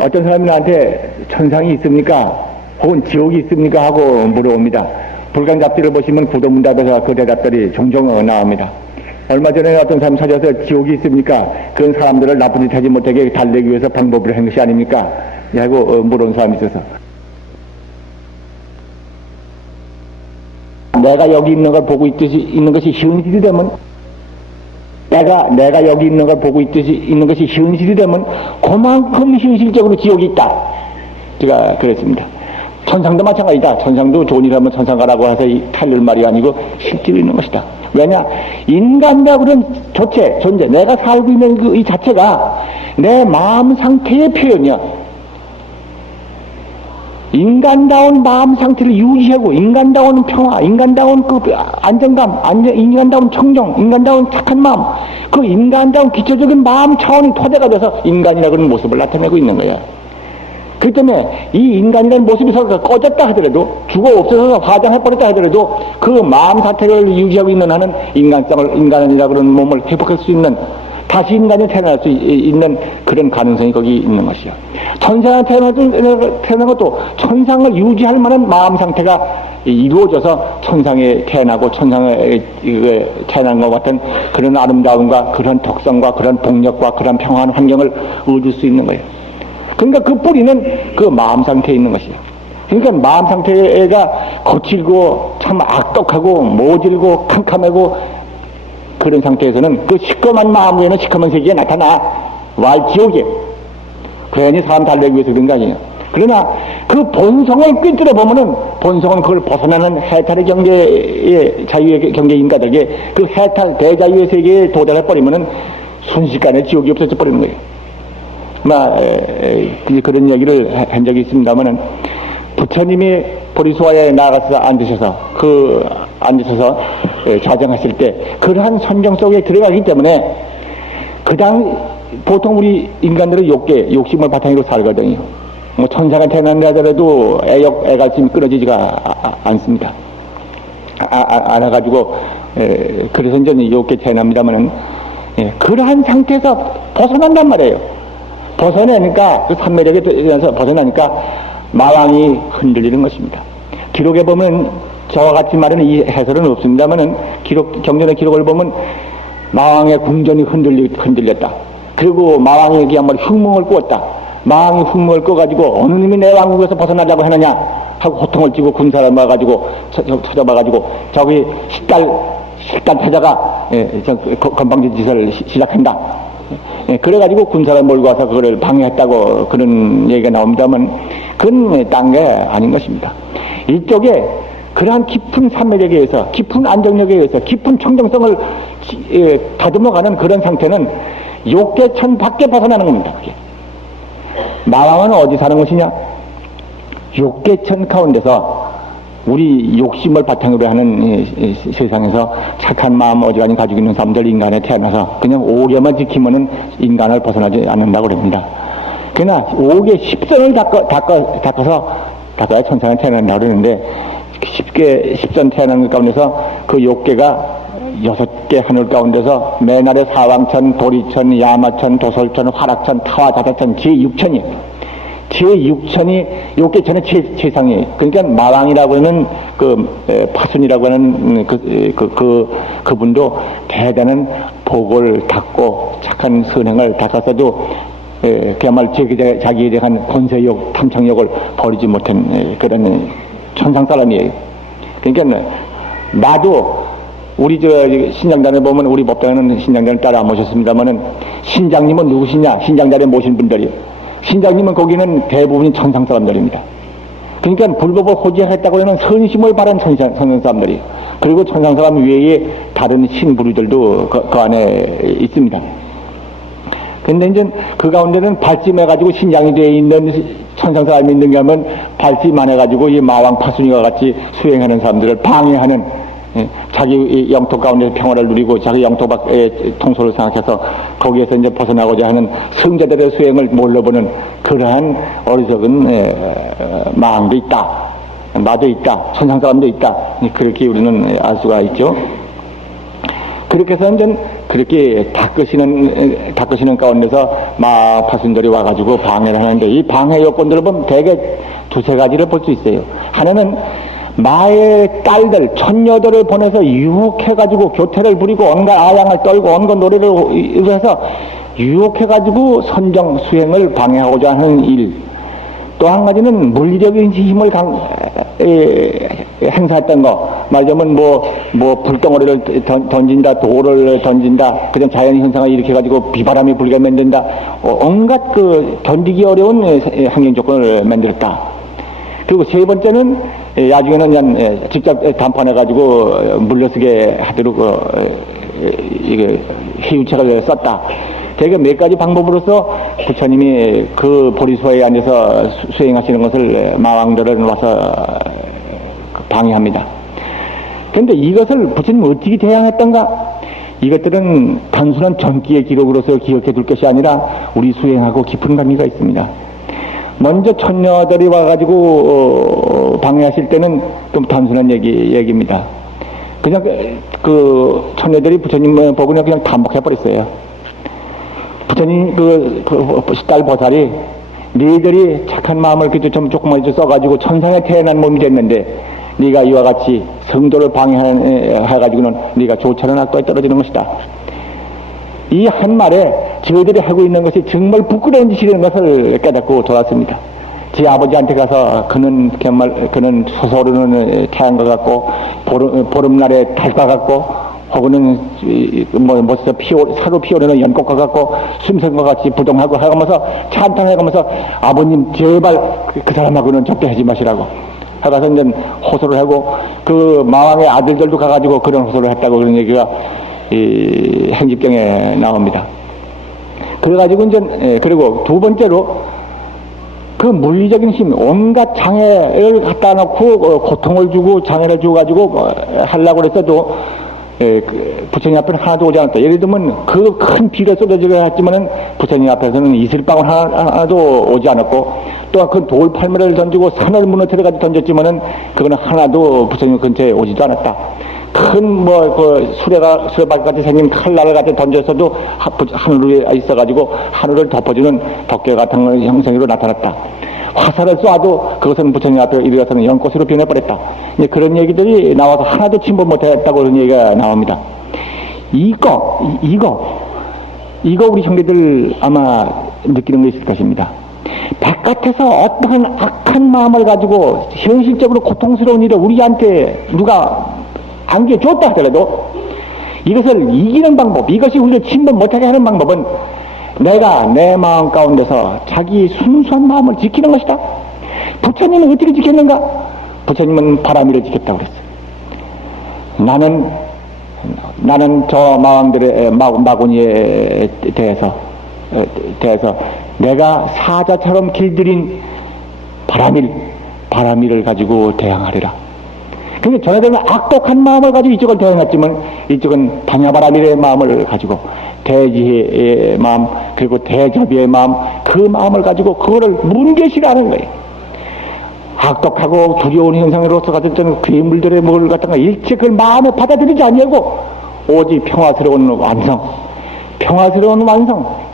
어떤 사람이 나한테 천상이 있습니까? 혹은 지옥이 있습니까? 하고 물어봅니다. 불간잡지를 보시면 구도문답에서 그 대답들이 종종 나옵니다. 얼마 전에 어떤 사람 찾아서 지옥이 있습니까? 그런 사람들을 나쁜 짓 하지 못하게 달래기 위해서 방법을 한 것이 아닙니까? 하고 물어온 사람이 있어서 내가 여기 있는 걸 보고 있는 것이 현실이 되면 내가 여기 있는 걸 보고 있는 것이 현실이 되면 그만큼 현실적으로 지옥이 있다. 제가 그랬습니다. 천상도 마찬가지다. 천상도 좋은 일 하면 천상 가라고 해서 탈릴 말이 아니고 실제로 있는 것이다. 왜냐? 인간이라고 그런 존재, 내가 살고 있는 이 자체가 내 마음 상태의 표현이야. 인간다운 마음 상태를 유지하고, 인간다운 평화, 인간다운 그 안정감, 인간다운 청정, 인간다운 착한 마음, 그 인간다운 기초적인 마음 차원이 토대가 돼서 인간이라고 하는 모습을 나타내고 있는 거야. 그렇기 때문에 이 인간이라는 모습이 서로 꺼졌다 하더라도, 죽어 없어져서 화장해버렸다 하더라도 그 마음 상태를 유지하고 있는 한은 인간이라고 하는 몸을 회복할 수 있는 다시 인간이 태어날 수 있는 그런 가능성이 거기 있는 것이요. 천상에 태어난 것도 천상을 유지할 만한 마음 상태가 이루어져서 천상에 태어나고 천상에 태어난 것 같은 그런 아름다움과 그런 덕성과 그런 복력과 그런 평화한 환경을 얻을 수 있는 거예요. 그러니까 그 뿌리는 그 마음 상태에 있는 것이에요. 그러니까 마음 상태가 거칠고 참 악독하고 모질고 캄캄하고 그런 상태에서는 그 시커먼 마음 위에는 시커먼 세계에 나타나 지옥이에요. 괜히 사람 달래기 위해서 그런 거 아니에요. 그러나 그 본성을 꿰뚫어 보면은 본성은 그걸 벗어나는 해탈의 경계의 자유의 경계에 인가되게 그 해탈 대자유의 세계에 도달해 버리면은 순식간에 지옥이 없어져 버리는 거예요. 그런 얘기를 한 적이 있습니다만은 부처님이 보리수화에 나가서 앉으셔서 좌정하실 때 그러한 선정 속에 들어가기 때문에 보통 우리 인간들은 욕심을 바탕으로 살거든요. 뭐 천사가 태어난다 하더라도 애갈심이 끊어지지가 않습니다. 않아가지고 그래서 이제 욕게 태어납니다만은 그러한 상태에서 벗어난단 말이에요. 벗어나니까 그 삼매력에 벗어나니까 마왕이 흔들리는 것입니다. 기록에 보면 저와 같이 말하는 이 해설은 없습니다만은 경전의 기록을 보면 마왕의 궁전이 흔들렸다. 그리고 마왕이 그야말로 흉몽을 꾸었다. 마왕이 흉몽을 꾸어가지고 어느 놈이 내 왕국에서 벗어나려고 하느냐 하고 호통을 치고 군사를 막아가지고 찾아봐가지고 저기 식달 타자가 건방진 짓을 시작한다. 그래가지고 군사를 몰고 와서 그거를 방해했다고 그런 얘기가 나옵니다만 그건 딴 게 아닌 것입니다. 이쪽에 그러한 깊은 삼매력에 의해서 깊은 안정력에 의해서 깊은 청정성을 다듬어가는 그런 상태는 욕계천 밖에 벗어나는 겁니다. 마왕은 어디 사는 것이냐? 욕계천 가운데서 우리 욕심을 바탕으로 하는 세상에서 착한 마음 어지간히 가지고 있는 사람들 인간에 태어나서 그냥 오개만 지키면은 인간을 벗어나지 않는다고 그럽니다. 그러나 오개 10선을 닦아야 천상에 태어난다고 그러는데 10선 태어나는 것 가운데서 그 욕계가 6개 하늘 가운데서 매날의 사왕천, 도리천, 야마천, 도솔천, 화락천, 타화자대천, 제6천이 제6천이 욕계천의 최상이에요. 그러니까 마왕이라고 하는 파순이라고 하는 그분도 대단한 복을 닦고 착한 선행을 닦았어도 그야말로 자기에 대한 권세욕, 탐청욕을 버리지 못한 그런 천상 사람이에요. 그러니까 나도 우리 신장단에 보면 우리 법당에는 신장단을 따라 모셨습니다만은 신장님은 누구시냐? 신장단에 모신 분들이요. 신장님은 거기는 대부분이 천상 사람들입니다. 그러니까 불법을 호지했다고 하는 선심을 바란 천상 사람들이에요. 그리고 천상 사람 외에 다른 신부류들도 그 안에 있습니다. 근데 이제 그 가운데는 발심해가지고 신장이 되어 있는 천상 사람이 있는가 하면 발심 안 해가지고 이 마왕 파순이와 같이 수행하는 사람들을 방해하는 자기 영토 가운데 평화를 누리고 자기 영토 밖의 통솔을 생각해서 거기에서 이제 벗어나고자 하는 성자들의 수행을 몰라보는 그러한 어리석은 마음도 있다. 나도 있다. 천상 사람도 있다. 그렇게 우리는 알 수가 있죠. 그렇게 해서 이제 그렇게 닦으시는 가운데서 마파순들이 와가지고 방해를 하는데 이 방해 요건들을 보면 대개 두세 가지를 볼 수 있어요. 하나는 마의 딸들, 천녀들을 보내서 유혹해가지고 교태를 부리고 온갖 아양을 떨고 온갖 노래를 해서 유혹해가지고 선정 수행을 방해하고자 하는 일. 또 한 가지는 물리적인 힘을 행사했던 거. 말하자면 불덩어리를 던진다, 돌을 던진다, 그냥 자연 현상을 일으켜가지고 비바람이 불게 만든다. 온갖 견디기 어려운 환경 조건을 만들었다. 그리고 세 번째는 나중에는 그냥 직접 담판해가지고 물러서게 하도록 이게 해유책을 썼다. 대개 몇 가지 방법으로서 부처님이 그 보리수화에 앉아서 수행하시는 것을 마왕들은 와서 방해합니다. 그런데 이것을 부처님이 어떻게 대항했던가? 이것들은 단순한 전기의 기록으로서 기억해 둘 것이 아니라 우리 수행하고 깊은 관계가 있습니다. 먼저 천녀들이 와가지고 방해하실 때는 좀 단순한 얘기입니다. 그냥 그 천녀들이 부처님 보고 그냥 감복해버렸어요. 부처님 딸 보살이 너희들이 착한 마음을 그래도 좀 조금만 써가지고 천상에 태어난 몸이 됐는데 네가 이와 같이 성도를 방해해가지고는 네가 좋지 않은 악도에 떨어지는 것이다. 이 한 말에 저희들이 하고 있는 것이 정말 부끄러운 짓이라는 것을 깨닫고 돌았습니다. 제 아버지한테 가서 그는 솟아오르는 태양과 같고 보름날의 달과 같고 혹은 사로 피어오르는 연꽃과 같고 숨성과 같이 부동하고 하면서 찬탄해가면서 아버님 제발 그 사람하고는 적대 하지 마시라고 하가서 이제 호소를 하고 그 마왕의 아들들도 가가지고 그런 호소를 했다고 그런 얘기가 이 행집경에 나옵니다. 그래가지고 이제 그리고 두 번째로 그 물리적인 힘, 온갖 장애를 갖다 놓고 고통을 주고 장애를 주어가지고 하려고 그랬어도 부처님 앞에는 하나도 오지 않았다. 예를 들면 그 큰 비가 쏟아지려 했지만은 부처님 앞에서는 이슬방울 하나도 오지 않았고 또한 그 돌 팔매를 던지고 산을 무너뜨려가지고 던졌지만은 그거는 하나도 부처님 근처에 오지도 않았다. 큰 수레발같이 생긴 칼날을 갖다 던졌어도 하늘 위에 있어가지고 하늘을 덮어주는 덮개 같은 형성으로 나타났다. 화살을 쏴도 그것은 부처님 앞에 이르러서는 연꽃으로 변해버렸다. 그런 얘기들이 나와서 하나도 침범 못했다고 그런 얘기가 나옵니다. 이거 우리 형제들 아마 느끼는 게 있을 것입니다. 바깥에서 어떠한 악한 마음을 가지고 현실적으로 고통스러운 일을 우리한테 누가 안겨줬다 하더라도 이것을 이기는 방법, 이것이 우리를 침범 못하게 하는 방법은 내가 내 마음 가운데서 자기 순수한 마음을 지키는 것이다. 부처님은 어떻게 지켰는가? 부처님은 바람이를 지켰다고 그랬어요. 나는 저 마왕들의 마구니에 대해서 내가 사자처럼 길들인 바람이를 가지고 대항하리라. 근데 전에는 악독한 마음을 가지고 이쪽을 대응했지만 이쪽은 방야바라밀의 마음을 가지고 대지의 마음 그리고 대접의 마음 그 마음을 가지고 그거를 문개시라는 거예요. 악독하고 두려운 현상으로서 가졌던 괴물들의 뭘 갖다가 일체 그걸 마음에 받아들이지 아니하고 오직 평화스러운 완성,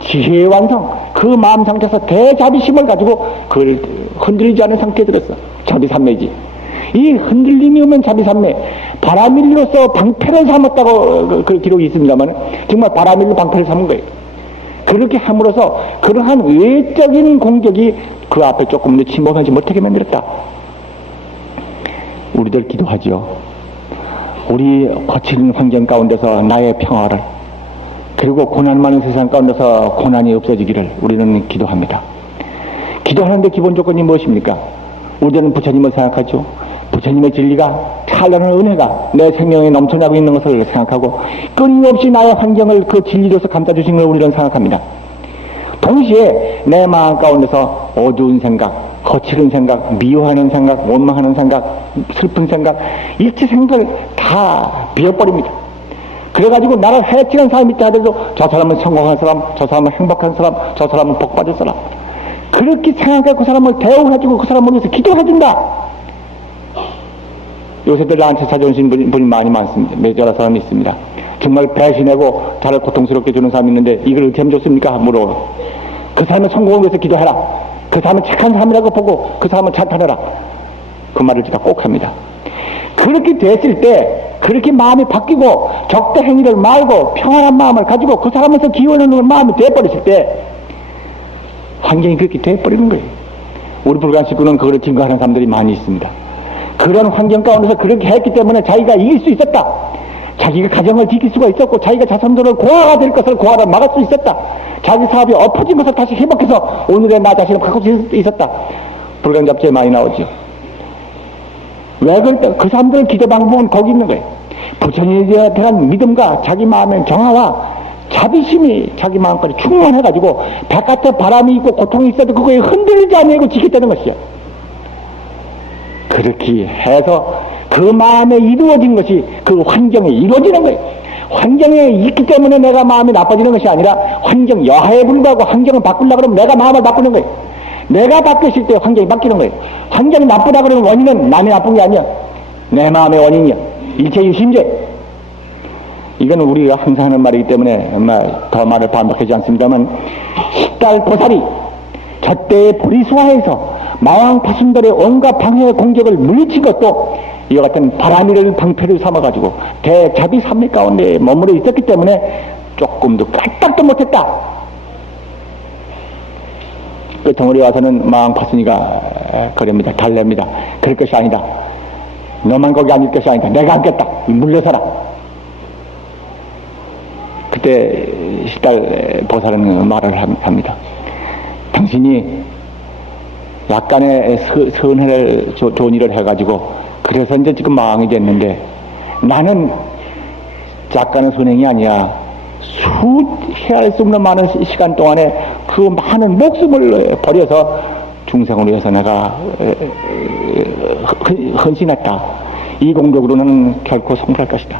지혜의 완성 그 마음 상태에서 대자비심을 가지고 그걸 흔들리지 않은 상태에 들었어. 자비삼매지. 이 흔들림이 오면 자비삼매 바라밀로서 방패를 삼았다고 그 기록이 있습니다만 정말 바라밀로 방패를 삼은 거예요. 그렇게 함으로써 그러한 외적인 공격이 그 앞에 조금 더 침범하지 못하게 만들었다. 우리들 기도하죠. 우리 거친 환경 가운데서 나의 평화를 그리고 고난 많은 세상 가운데서 고난이 없어지기를 우리는 기도합니다. 기도하는데 기본 조건이 무엇입니까? 우리는 부처님을 생각하죠. 부처님의 진리가 찬란한 은혜가 내 생명에 넘쳐나고 있는 것을 생각하고 끊임없이 나의 환경을 그 진리로서 감싸주신 걸 우리는 생각합니다. 동시에 내 마음 가운데서 어두운 생각, 거칠은 생각, 미워하는 생각, 원망하는 생각, 슬픈 생각 일체 생각을 다 비워버립니다. 그래가지고 나를 해치는 사람이 있다 하더라도 저 사람은 성공한 사람, 저 사람은 행복한 사람, 저 사람은 복받을 사람 그렇게 생각해 그 사람을 대우해주고 그 사람을 위해서 기도해준다. 요새들 나한테 찾아오신 분이 많이 많습니다. 여러 사람이 있습니다. 정말 배신하고 나를 고통스럽게 주는 사람이 있는데 이걸 어떻게 하면 좋습니까? 물어. 그 사람의 성공을 위해서 기도해라. 그 사람은 착한 사람이라고 보고 그 사람은 찬탄해라. 그 말을 제가 꼭 합니다. 그렇게 됐을 때 그렇게 마음이 바뀌고 적대 행위를 말고 평안한 마음을 가지고 그 사람에서 기원하는 마음이 돼버렸을 때 환경이 그렇게 돼버리는 거예요. 우리 불간 식구는 그걸 증거하는 사람들이 많이 있습니다. 그런 환경 가운데서 그렇게 했기 때문에 자기가 이길 수 있었다. 자기가 가정을 지킬 수가 있었고 자기가 자손들을 고아가 될 것을 고아를 막을 수 있었다. 자기 사업이 엎어진 것을 다시 회복해서 오늘의 나 자신을 바꿀 수 있었다. 불간 잡지에 많이 나오죠. 왜 그럴까? 그 사람들의 기도 방법은 거기 있는 거예요. 부처님에 대한 믿음과 자기 마음의 정화와 자비심이 자기 마음까지 충만해가지고 바깥에 바람이 있고 고통이 있어도 그거에 흔들리지 않고 지켰다는 것이요. 그렇게 해서 그 마음에 이루어진 것이 그 환경에 이루어지는 거예요. 환경에 있기 때문에 내가 마음이 나빠지는 것이 아니라 환경 여하에 불구하고 환경을 바꾸려고 그러면 내가 마음을 바꾸는 거예요. 내가 바뀌었을 때 환경이 바뀌는 거예요. 환경이 나쁘다 그러면 원인은 남이 나쁜 게 아니야. 내 마음의 원인이야. 일체유심죄. 이건 우리가 항상 하는 말이기 때문에 더 말을 반복하지 않습니다만, 십달 보살이 젖대의 보리수화에서 마왕 파순들의 온갖 방해 공격을 물리친 것도 이와 같은 바람이를 방패를 삼아가지고 대자비 산맥 가운데 머물러 있었기 때문에 조금도 까딱도 못했다. 끝덩어리 와서는 마왕 파순이가 그럽니다. 달랩니다. 그럴 것이 아니다. 너만 거기 앉을 것이 아니다. 내가 앉겠다. 물러서라. 그때 십달 보살은 말을 합니다. 당신이 약간의 선해를 좋은 일을 해가지고 그래서 이제 지금 마왕이 됐는데, 나는 약간의 선행이 아니야. 헤아릴 수 없는 많은 시간 동안에 그 많은 목숨을 버려서 중생을 위해서 내가 헌신했다. 이 공덕으로는 결코 성불할 것이다.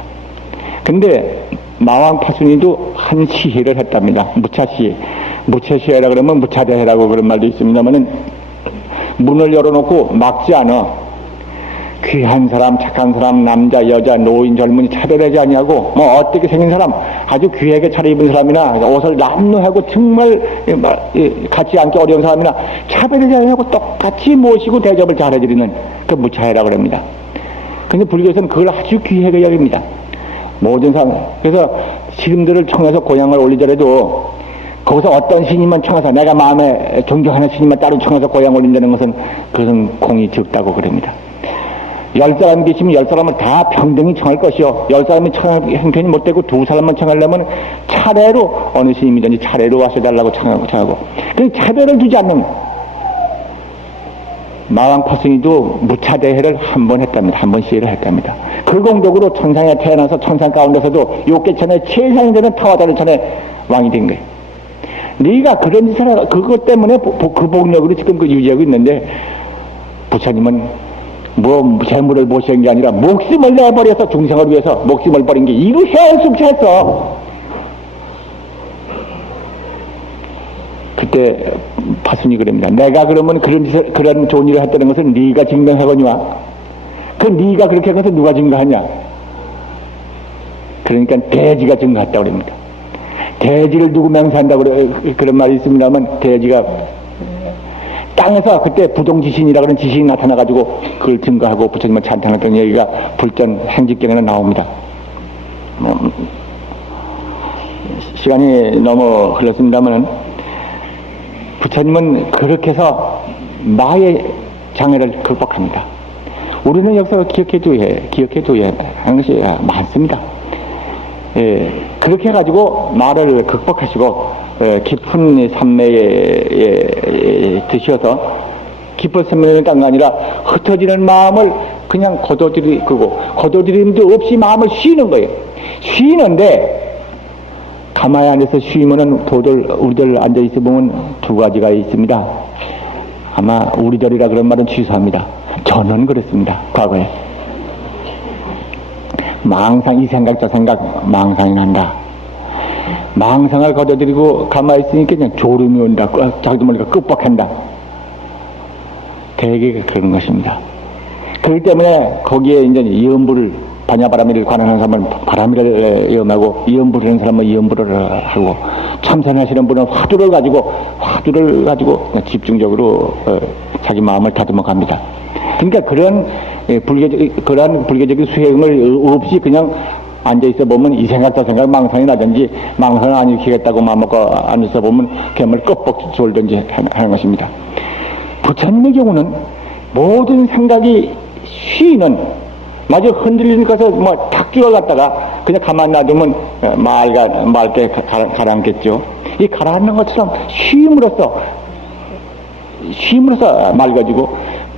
근데 마왕 파순이도 한 시해를 했답니다. 무차시해. 무차시해라 그러면 무차대해라고 그런 말도 있습니다만은, 문을 열어놓고 막지 않아. 귀한 사람, 착한 사람, 남자, 여자, 노인, 젊은이 차별하지 아니하고, 어떻게 생긴 사람, 아주 귀하게 차려입은 사람이나 옷을 남루하고 정말 같이 앉기 어려운 사람이나 차별하지 아니하고 똑같이 모시고 대접을 잘해드리는 그 무차해라고 합니다. 근데 불교에서는 그걸 아주 귀하게 여깁니다. 모든 사람. 그래서 스님들을 청해서 고향을 올리더라도 거기서 어떤 스님만 청해서, 내가 마음에 존경하는 스님만 따로 청해서 고향 올린다는 것은 그것은 공이 적다고 그럽니다. 10사람 계시면 10사람을 다 평등히 청할 것이요, 10사람이 청할 형편이 못되고 2사람만 청하려면 차례로 어느 스님이든지 차례로 와서 달라고 청하고, 그 차별을 두지 않는 마왕 파순이도 무차대회를 한 번 했답니다. 한 번 시해를 했답니다. 그 공덕으로 천상에 태어나서 천상 가운데서도 욕계천에 최상이 되는 타화다른 천에 왕이 된 거예요. 네가 그런 짓을, 그것 때문에 그 복력으로 지금 그 유지하고 있는데, 부처님은 재물을 보시는 게 아니라 목숨을 내버려서 중생을 위해서 목숨을 버린 게 이루 헤아릴 수 없이 했어. 그때 파순이 그럽니다. 내가 그러면 그런 좋은 일을 했다는 것은 네가 증명하거니와, 그 네가 그렇게 해서 누가 증거하냐? 그러니까 대지가 증거했다고 그럽니다. 대지를 두고 맹세한다고 그런 말이 있습니다만, 대지가 땅에서 그때 부동지신이라고 하는 지신이 나타나가지고 그걸 증거하고 부처님을 찬탄했던 얘기가 불전 행직경에는 나옵니다. 시간이 너무 흘렀습니다만, 부처님은 그렇게 해서 마의 장애를 극복합니다. 우리는 역사를 기억해둬야 하는 것이 많습니다. 그렇게 해가지고 마를 극복하시고, 깊은 산매에 드셔서, 깊은 산매에 딴 게 아니라 흩어지는 마음을 그냥 거둬들임도 없이 마음을 쉬는 거예요. 쉬는데, 가만히 앉아서 쉬면은 우리들 앉아있어 보면 두 가지가 있습니다. 아마 우리들이라 그런 말은 취소합니다. 저는 그랬습니다. 과거에. 망상, 이 생각 저 생각 망상이 난다. 망상을 거둬들이고 가만히 있으니까 그냥 졸음이 온다. 자기도 모르니까 끄뻑한다. 대개 그런 것입니다. 그렇기 때문에 거기에 이제 염불을, 반야바라미를 관하는 사람은 바라미를 염하고, 염불을 하는 사람은 염불을 하고, 참선하시는 분은 화두를 가지고 집중적으로 자기 마음을 다듬어 갑니다. 그러니까 그런 불교적인 수행을 없이 그냥 앉아있어 보면 이 생각 저 생각 망상이 나든지, 망상을 안 일으키겠다고 마음먹고 앉아있어 보면 괴물 껍벅 졸든지 하는 것입니다. 부처님의 경우는 모든 생각이 쉬는, 마저 흔들리는 것을 탁 끼워갔다가 그냥 가만 놔두면 맑게 가라앉겠죠. 이 가라앉는 것처럼 쉼으로써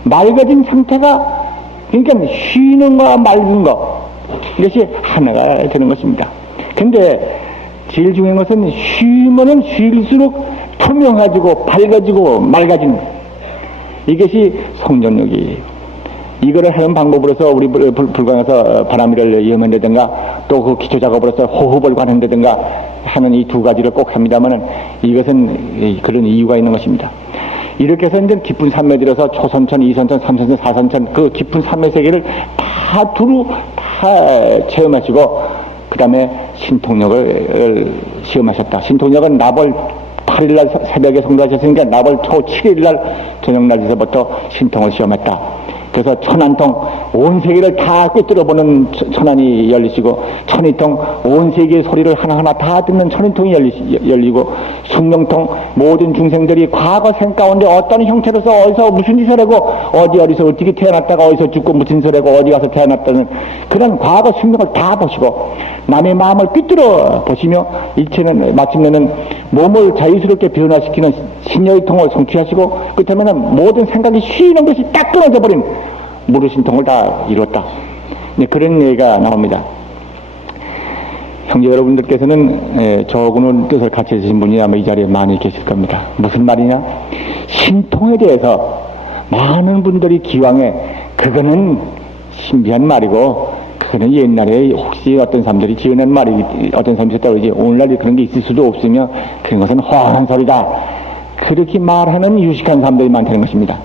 맑아진 상태가, 그러니까 쉬는 거와 맑은 거, 이것이 하나가 되는 것입니다. 근데 제일 중요한 것은 쉬면은 쉴수록 투명해지고 밝아지고 맑아지는, 이것이 성전력이에요. 이거를 하는 방법으로서 우리 불광에서 바람이를 이용한다든가, 또 그 기초 작업으로서 호흡을 관한다든가 하는 이 두 가지를 꼭 합니다만은, 이것은 그런 이유가 있는 것입니다. 이렇게 해서 이제 깊은 산매 들어서 초선천, 이선천, 삼선천, 사선천, 그 깊은 산매 세계를 다 체험하시고, 그 다음에 신통력을 시험하셨다. 신통력은 나벌 8일날 새벽에 성도하셨으니까 나벌 초 7일날 저녁날에서부터 신통을 시험했다. 그래서 천안통 온 세계를 다 꿰뚫어보는 천안이 열리시고, 천이통 온 세계의 소리를 하나하나 다 듣는 천인통이 열리고, 숙명통 모든 중생들이 과거 생 가운데 어떤 형태로서 어디서 무슨 짓을 하고 어디서 어떻게 태어났다가 어디서 죽고 무슨 짓을 하고 어디 가서 태어났다는 그런 과거 숙명을 다 보시고, 남의 마음을 꿰뚫어 보시며 일체는 마침내는 몸을 자유스럽게 변화시키는 신여의 통을 성취하시고, 끝에는 모든 생각이 쉬는 것이 딱 끊어져 버린 무르신통을 다 이뤘다. 그런 얘기가 나옵니다. 형제 여러분들께서는 저하고는 뜻을 같이 해주신 분이 아마 이 자리에 많이 계실 겁니다. 무슨 말이냐? 신통에 대해서 많은 분들이 기왕에 그거는 신비한 말이고, 그거는 옛날에 혹시 어떤 사람들이 지어낸 말이 어떤 사람이 있었다고 그러지, 오늘날 그런 게 있을 수도 없으며 그런 것은 허황한 소리다. 그렇게 말하는 유식한 사람들이 많다는 것입니다.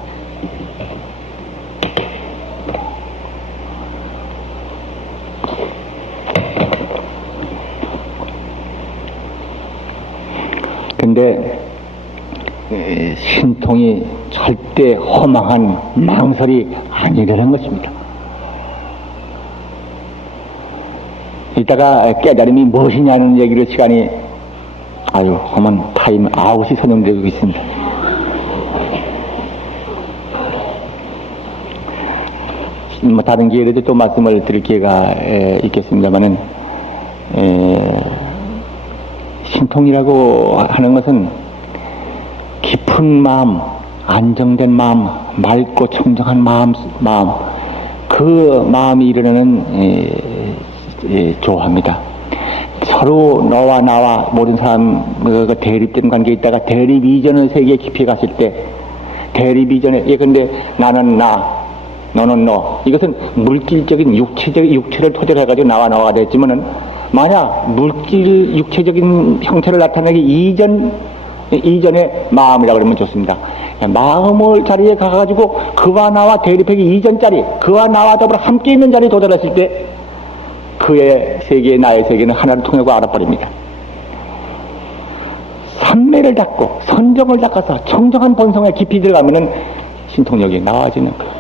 근데 신통이 절대 허망한 망설이 아니라는 것입니다. 이따가 깨달음이 무엇이냐는 얘기를 시간이 하면 타임 아웃이 선정되고 있습니다. 뭐 다른 기회에도 또 말씀을 드릴 기회가 있겠습니다만은, 신통이라고 하는 것은 깊은 마음, 안정된 마음, 맑고 청정한 마음, 그 마음이 이르는 좋아합니다. 서로 너와 나와 모든 사람 대립된 관계에 있다가 대립 이전의 세계에 깊이 갔을 때, 대립 이전에 근데 나는 나, 너는 너, 이것은 물질적인 육체를 토대로 해가지고 나와 너가 됐지만은, 만약 물질 육체적인 형태를 나타내기 이전의 마음이라고 그러면 좋습니다. 마음을 자리에 가가지고 그와 나와 대립하기 이전 자리, 그와 나와 더불어 함께 있는 자리에 도달했을 때 그의 세계, 나의 세계는 하나를 통하고 알아버립니다. 삼매를 닦고 선정을 닦아서 청정한 본성에 깊이 들어가면은 신통력이 나와지는 거예요.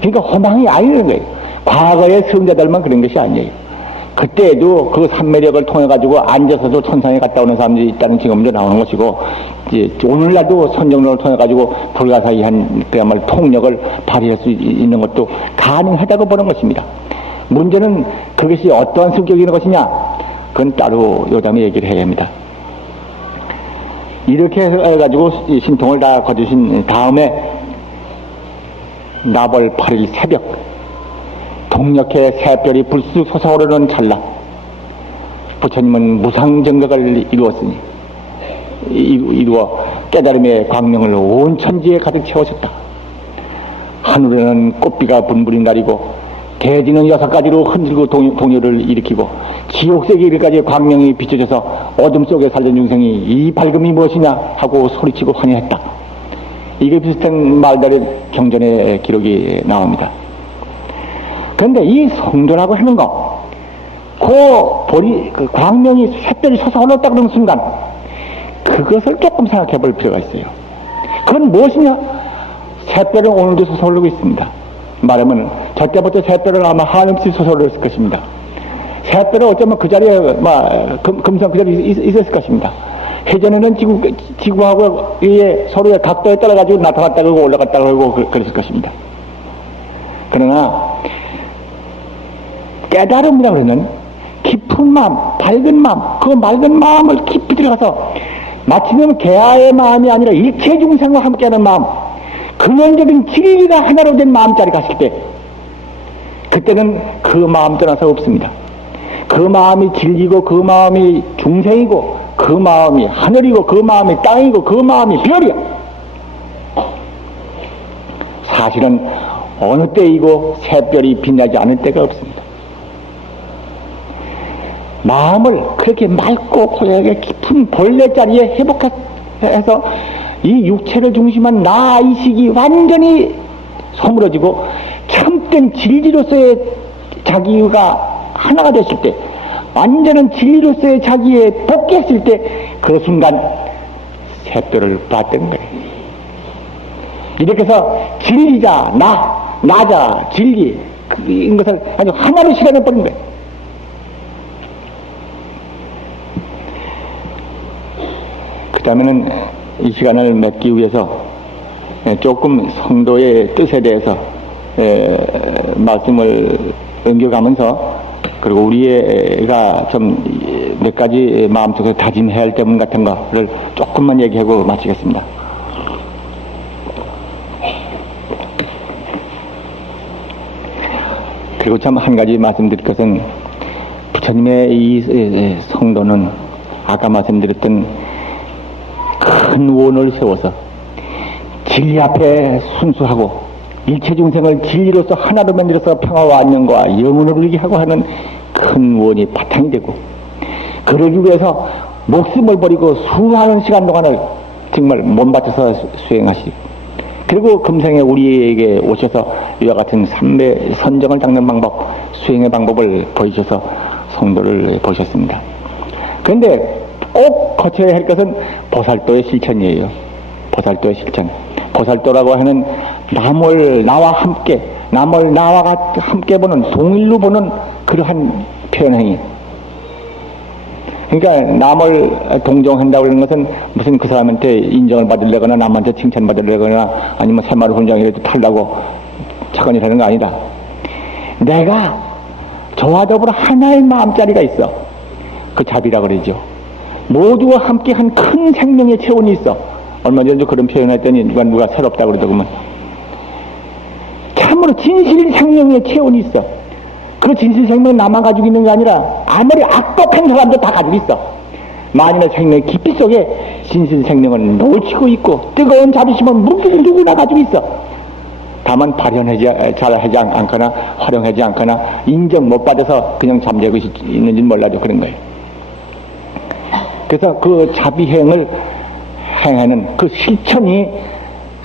그러니까 허망이 아니라는 거예요. 과거의 성자들만 그런 것이 아니에요. 그때에도 그 삼매력을 통해가지고 앉아서도 천상에 갔다 오는 사람들이 있다는 증언도 나오는 것이고, 이제 오늘날도 선정론을 통해가지고 불가사의한 그야말로 통력을 발휘할 수 있는 것도 가능하다고 보는 것입니다. 문제는 그것이 어떠한 성격인 것이냐, 그건 따로 요담에 얘기를 해야 합니다. 이렇게 해가지고 신통을 다 거두신 다음에 나벌 8일 새벽 동력해 새별이 불쑥 솟아오르는 찰나, 부처님은 무상정각을 이루어 깨달음의 광명을 온 천지에 가득 채우셨다. 하늘에는 꽃비가 분분히 나리고 대지는 6가지로 흔들고 동요를 일으키고 지옥세계 이르까지 광명이 비춰져서 어둠 속에 살던 중생이 이 밝음이 무엇이냐 하고 소리치고 환희했다. 이게 비슷한 말들의 경전의 기록이 나옵니다. 그런데 이 성도라고 하는 거, 그 광명이 샛별이 솟아올랐다 그러는 순간 그것을 조금 생각해 볼 필요가 있어요. 그건 무엇이냐? 샛별은 오늘도 솟아오르고 있습니다. 말하면 저때부터 샛별은 아마 한없이 솟아올랐을 것입니다. 샛별은 어쩌면 그 자리에 금성 그 자리에 있었을 것입니다. 해전에는 지구하고 위에 서로의 각도에 따라 가지고 나타났다 그러고 올라갔다 그러고 그랬을 것입니다. 그러나 깨달음이라 그러면 깊은 마음, 밝은 마음, 그 맑은 마음을 깊이 들어가서 마치면 개아의 마음이 아니라 일체 중생과 함께하는 마음, 근원적인 진리가 하나로 된 마음자리 갔을 때, 그때는 그 마음 떠나서 없습니다. 그 마음이 진리고, 그 마음이 중생이고, 그 마음이 하늘이고, 그 마음이 땅이고, 그 마음이 별이야. 사실은 어느 때이고 새별이 빛나지 않을 때가 없습니다. 마음을 그렇게 맑고 고요하게 깊은 본래 자리에 회복해서 이 육체를 중심한 나의식이 완전히 소물어지고 참된 진리로서의 자기가 하나가 됐을 때, 완전한 진리로서의 자기에 복귀했을 때 그 순간 새별을 봤던 거예요. 이렇게 해서 진리자 나자 진리 이것을 아주 하나로 실현해 버린 거예요. 그 다음에는 이 시간을 맺기 위해서 조금 성도의 뜻에 대해서 말씀을 옮겨가면서, 그리고 우리가 좀 몇 가지 마음속에 다짐해야 할 때문 같은 거를 조금만 얘기하고 마치겠습니다. 그리고 참 한 가지 말씀드릴 것은, 부처님의 이 성도는 아까 말씀드렸던 큰 원을 세워서 진리 앞에 순수하고 일체 중생을 진리로서 하나로 만들어서 평화와 안녕과 영원을 누리게 하고 하는 큰 원이 바탕이 되고, 그러기 위해서 목숨을 버리고 수많은 시간 동안을 정말 몸바쳐서 수행하시고, 그리고 금생에 우리에게 오셔서 이와 같은 삼배 선정을 닦는 방법, 수행의 방법을 보이셔서 성도를 보셨습니다. 그런데 꼭 거쳐야 할 것은 보살도의 실천이에요. 보살도의 실천. 보살도라고 하는 나와 나와 함께 보는, 동일로 보는 그러한 표현행위. 그러니까 남을 동정한다고 하는 것은 무슨 그 사람한테 인정을 받으려거나 남한테 칭찬받으려거나 아니면 새마을 훈장이라도 타려고 차관이 하는 거 아니다. 내가 저와 더불어 하나의 마음자리가 있어. 그 자비라고 그러죠. 모두와 함께 한 큰 생명의 체온이 있어. 얼마 전에 그런 표현했더니 누가 새롭다고 그러더구만. 참으로 진실 생명의 체온이 있어. 그 진실 생명은 나만 가지고 있는 게 아니라 아무리 악독한 사람도 다 가지고 있어. 만인의 생명의 깊이 속에 진실 생명은 놓치고 있고, 뜨거운 자비심은 누구나 가지고 있어. 다만 잘하지 않거나 활용하지 않거나 인정 못 받아서 그냥 잠재고 있는지 몰라도 그런 거예요. 그래서 그 자비행을 행하는 그 실천이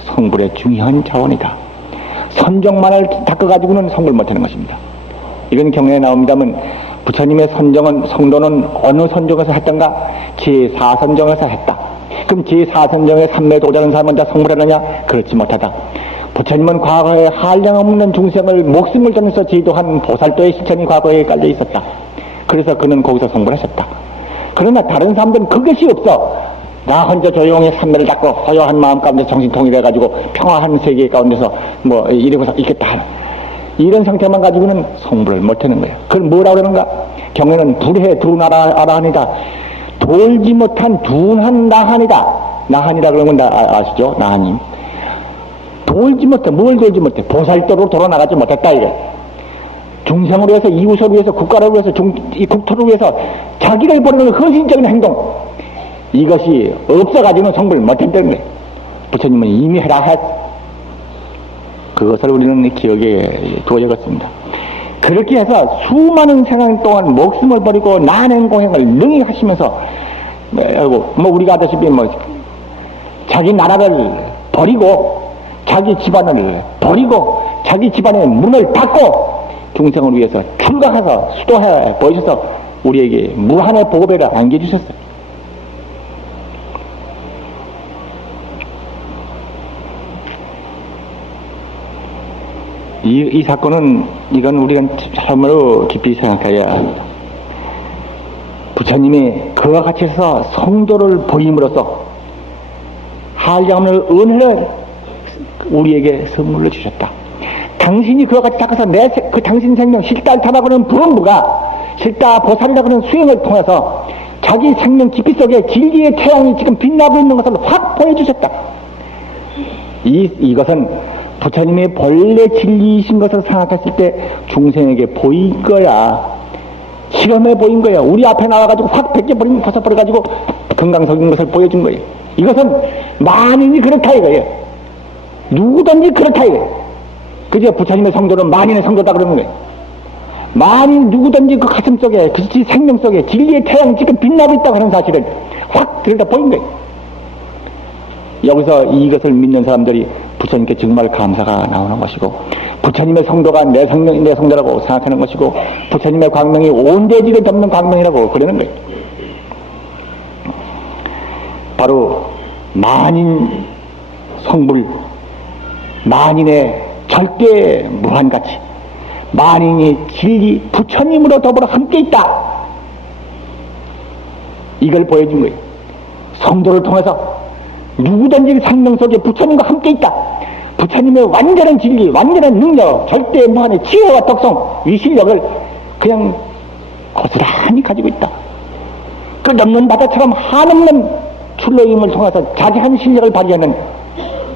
성불의 중요한 자원이다. 선정만을 닦아가지고는 성불 못하는 것입니다. 이런 경우에 나옵니다만, 부처님의 성도는 어느 선정에서 했던가? 제4선정에서 했다. 그럼 제4선정에 삼매도자는 사람은 다 성불하느냐? 그렇지 못하다. 부처님은 과거에 한량없는 중생을 목숨을 정해서 제도한 보살도의 실천이 과거에 깔려 있었다. 그래서 그는 거기서 성불하셨다. 그러나 다른 사람들은 그것이 없어. 나 혼자 조용히 삼매를 닦고 허여한 마음 가운데 정신 통일해가지고 평화한 세계 가운데서 이러고서 있겠다. 이런 상태만 가지고는 성불을 못하는 거예요. 그걸 뭐라고 그러는가? 경에는 불해 두나라하니다. 돌지 못한 둔한 나한이다. 나한이라 그러면 아시죠? 나한님. 돌지 못해. 뭘 돌지 못해? 보살도로 돌아나가지 못했다 이게. 중생을 위해서, 이웃을 위해서, 국가를 위해서, 이 국토를 위해서 자기를 버리는 헌신적인 행동, 이것이 없어가지고는 성불을 못했다는 거예요. 부처님은 이미 해라 했어. 그것을 우리는 기억에 두어야겠습니다. 그렇게 해서 수많은 생활 동안 목숨을 버리고 난행공행을 능히 하시면서, 우리가 아다시피 자기 나라를 버리고 자기 집안을 버리고 자기 집안의 문을 닫고 중생을 위해서 출가해서 수도해 보이셔서 우리에게 무한의 보배를 안겨주셨어요. 이 사건은, 이건 우리가 참으로 깊이 생각해야 합니다. 부처님이 그와 같이 해서 성도를 보임으로써 한량없는 은혜를 우리에게 선물로 주셨다. 당신이 그와 같이 닦아서 그 당신 생명, 실달타라고 하는 부름부가, 실다 보살이라고 하는 수행을 통해서 자기 생명 깊이 속에 진리의 태양이 지금 빛나고 있는 것을 확 보여주셨다. 이것은 부처님이 본래 진리이신 것을 생각했을 때 중생에게 보인 거야. 실험해 보인 거야. 우리 앞에 나와가지고 확 벗어버려가지고 금강석인 것을 보여준 거예요. 이것은 만인이 그렇다 이거예요. 누구든지 그렇다 이거예요. 그저 부처님의 성도는 만인의 성도다 그러는 거예요. 만인 누구든지 그 가슴 속에, 그 생명 속에 진리의 태양이 지금 빛나고 있다고 하는 사실을 확 들여다 보인 거예요. 여기서 이것을 믿는 사람들이 부처님께 정말 감사가 나오는 것이고, 부처님의 성도가 내 성명이 내 성도라고 생각하는 것이고, 부처님의 광명이 온 대지를 덮는 광명이라고 그러는 거예요. 바로 만인 성불, 만인의 절대 무한가치, 만인이 진리 부처님으로 더불어 함께 있다, 이걸 보여준 거예요. 성도를 통해서 누구든지 생명 속에 부처님과 함께 있다, 부처님의 완전한 진리, 완전한 능력, 절대 무한의 지혜와 덕성, 이 실력을 그냥 고스란히 가지고 있다. 끝없는 바다처럼 한없는 출로 힘을 통해서 자세한 실력을 발휘하는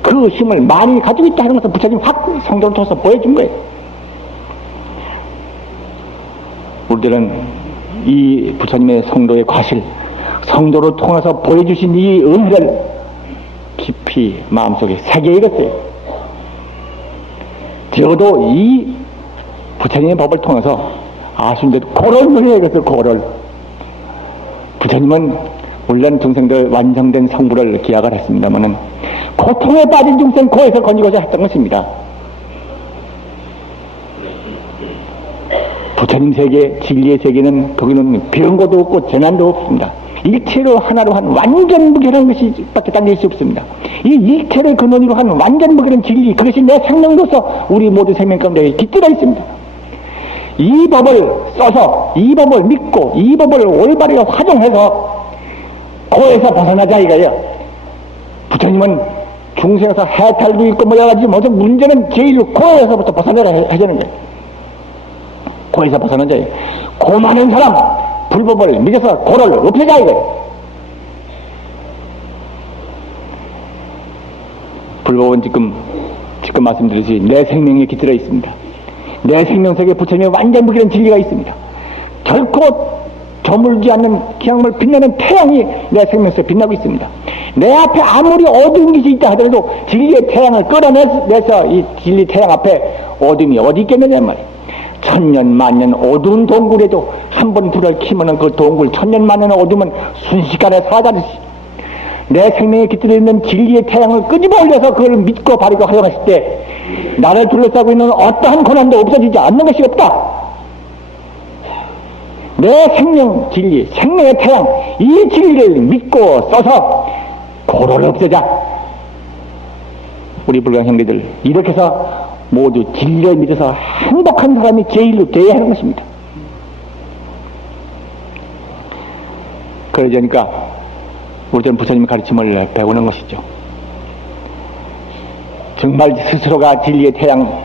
그 힘을 많이 가지고 있다 하는 것을 부처님 확 성경을 통해서 보여준 거예요. 우리들은 이 부처님의 성도의 과실, 성도를 통해서 보여주신 이 은혜를 깊이 마음속에 새겨야겠어요. 적어도 이 부처님의 법을 통해서 아신대로 고를 해야겠어요. 고를. 부처님은 물론 중생들 완성된 성부를 기약을 했습니다마는 고통에 빠진 중생 고에서 건지고자 했던 것입니다. 부처님 세계, 진리의 세계는 거기는 병고도 없고 재난도 없습니다. 일체로 하나로 한 완전 무결한 것이 밖에 딴 것이 없습니다. 이 일체를 근원으로 한 완전 무결한 진리, 그것이 내 생명으로서 우리 모두 생명 가운데 깃들어 있습니다. 이 법을 써서, 이 법을 믿고, 이 법을 올바르게 활용해서 고에서 벗어나자 이거예요. 부처님은 중생에서 해탈도 있고 뭐 여러 가지 모든 문제는 제일 고에서부터 벗어나라 하자는 거예요. 고에서 벗어나자. 고 많은 사람 불법을 믿어서 고를 없애자 이거예요. 불법은 지금 말씀드렸듯이 내 생명에 깃들어 있습니다. 내 생명 속에 부처님의 완전 무결한 진리가 있습니다. 결코 저물지 않는 기양을 빛나는 태양이 내 생명 속에 빛나고 있습니다. 내 앞에 아무리 어두운 것이 있다 하더라도 진리의 태양을 끌어내서 이 진리 태양 앞에 어둠이 어디 있겠느냐 말이에요. 천년 만년 어두운 동굴에도 한 번 불을 켜면 그 동굴 천년 만년 어두우면 순식간에 사라지듯이 내 생명에 깃들어 있는 진리의 태양을 끄집어 올려서 그걸 믿고 바르고 활용했을 때 나를 둘러싸고 있는 어떠한 고난도 없어지지 않는 것이 없다. 내 생명 진리, 생명의 태양, 이 진리를 믿고 써서 고로를 없애자. 우리 불강 형제들 이렇게 해서 모두 진리를 믿어서 행복한 사람이 제일로 되어야 하는 것입니다. 그러니까 우리들은 부처님의 가르침을 배우는 것이죠. 정말 스스로가 진리의 태양,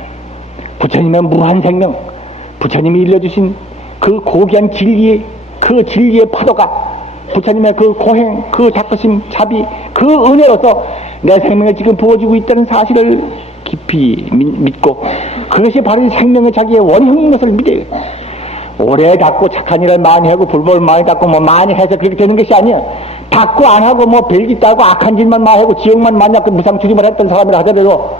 부처님의 무한 생명, 부처님이 일러주신 그 고귀한 진리의 그 진리의 파도가 부처님의 그 고행, 그 자끄심, 자비, 그 은혜로서 내 생명에 지금 부어지고 있다는 사실을 깊이 믿고 그것이 바로 생명의 자기의 원형인 것을 믿어요. 오래 닦고 착한 일을 많이 하고 불법을 많이 닦고 뭐 많이 해서 그렇게 되는 것이 아니에요. 닦고 안 하고 뭐 별짓 따고 악한 짓만 많이 하고 지옥만 많이 하고 무상출입을 했던 사람이라 하더라도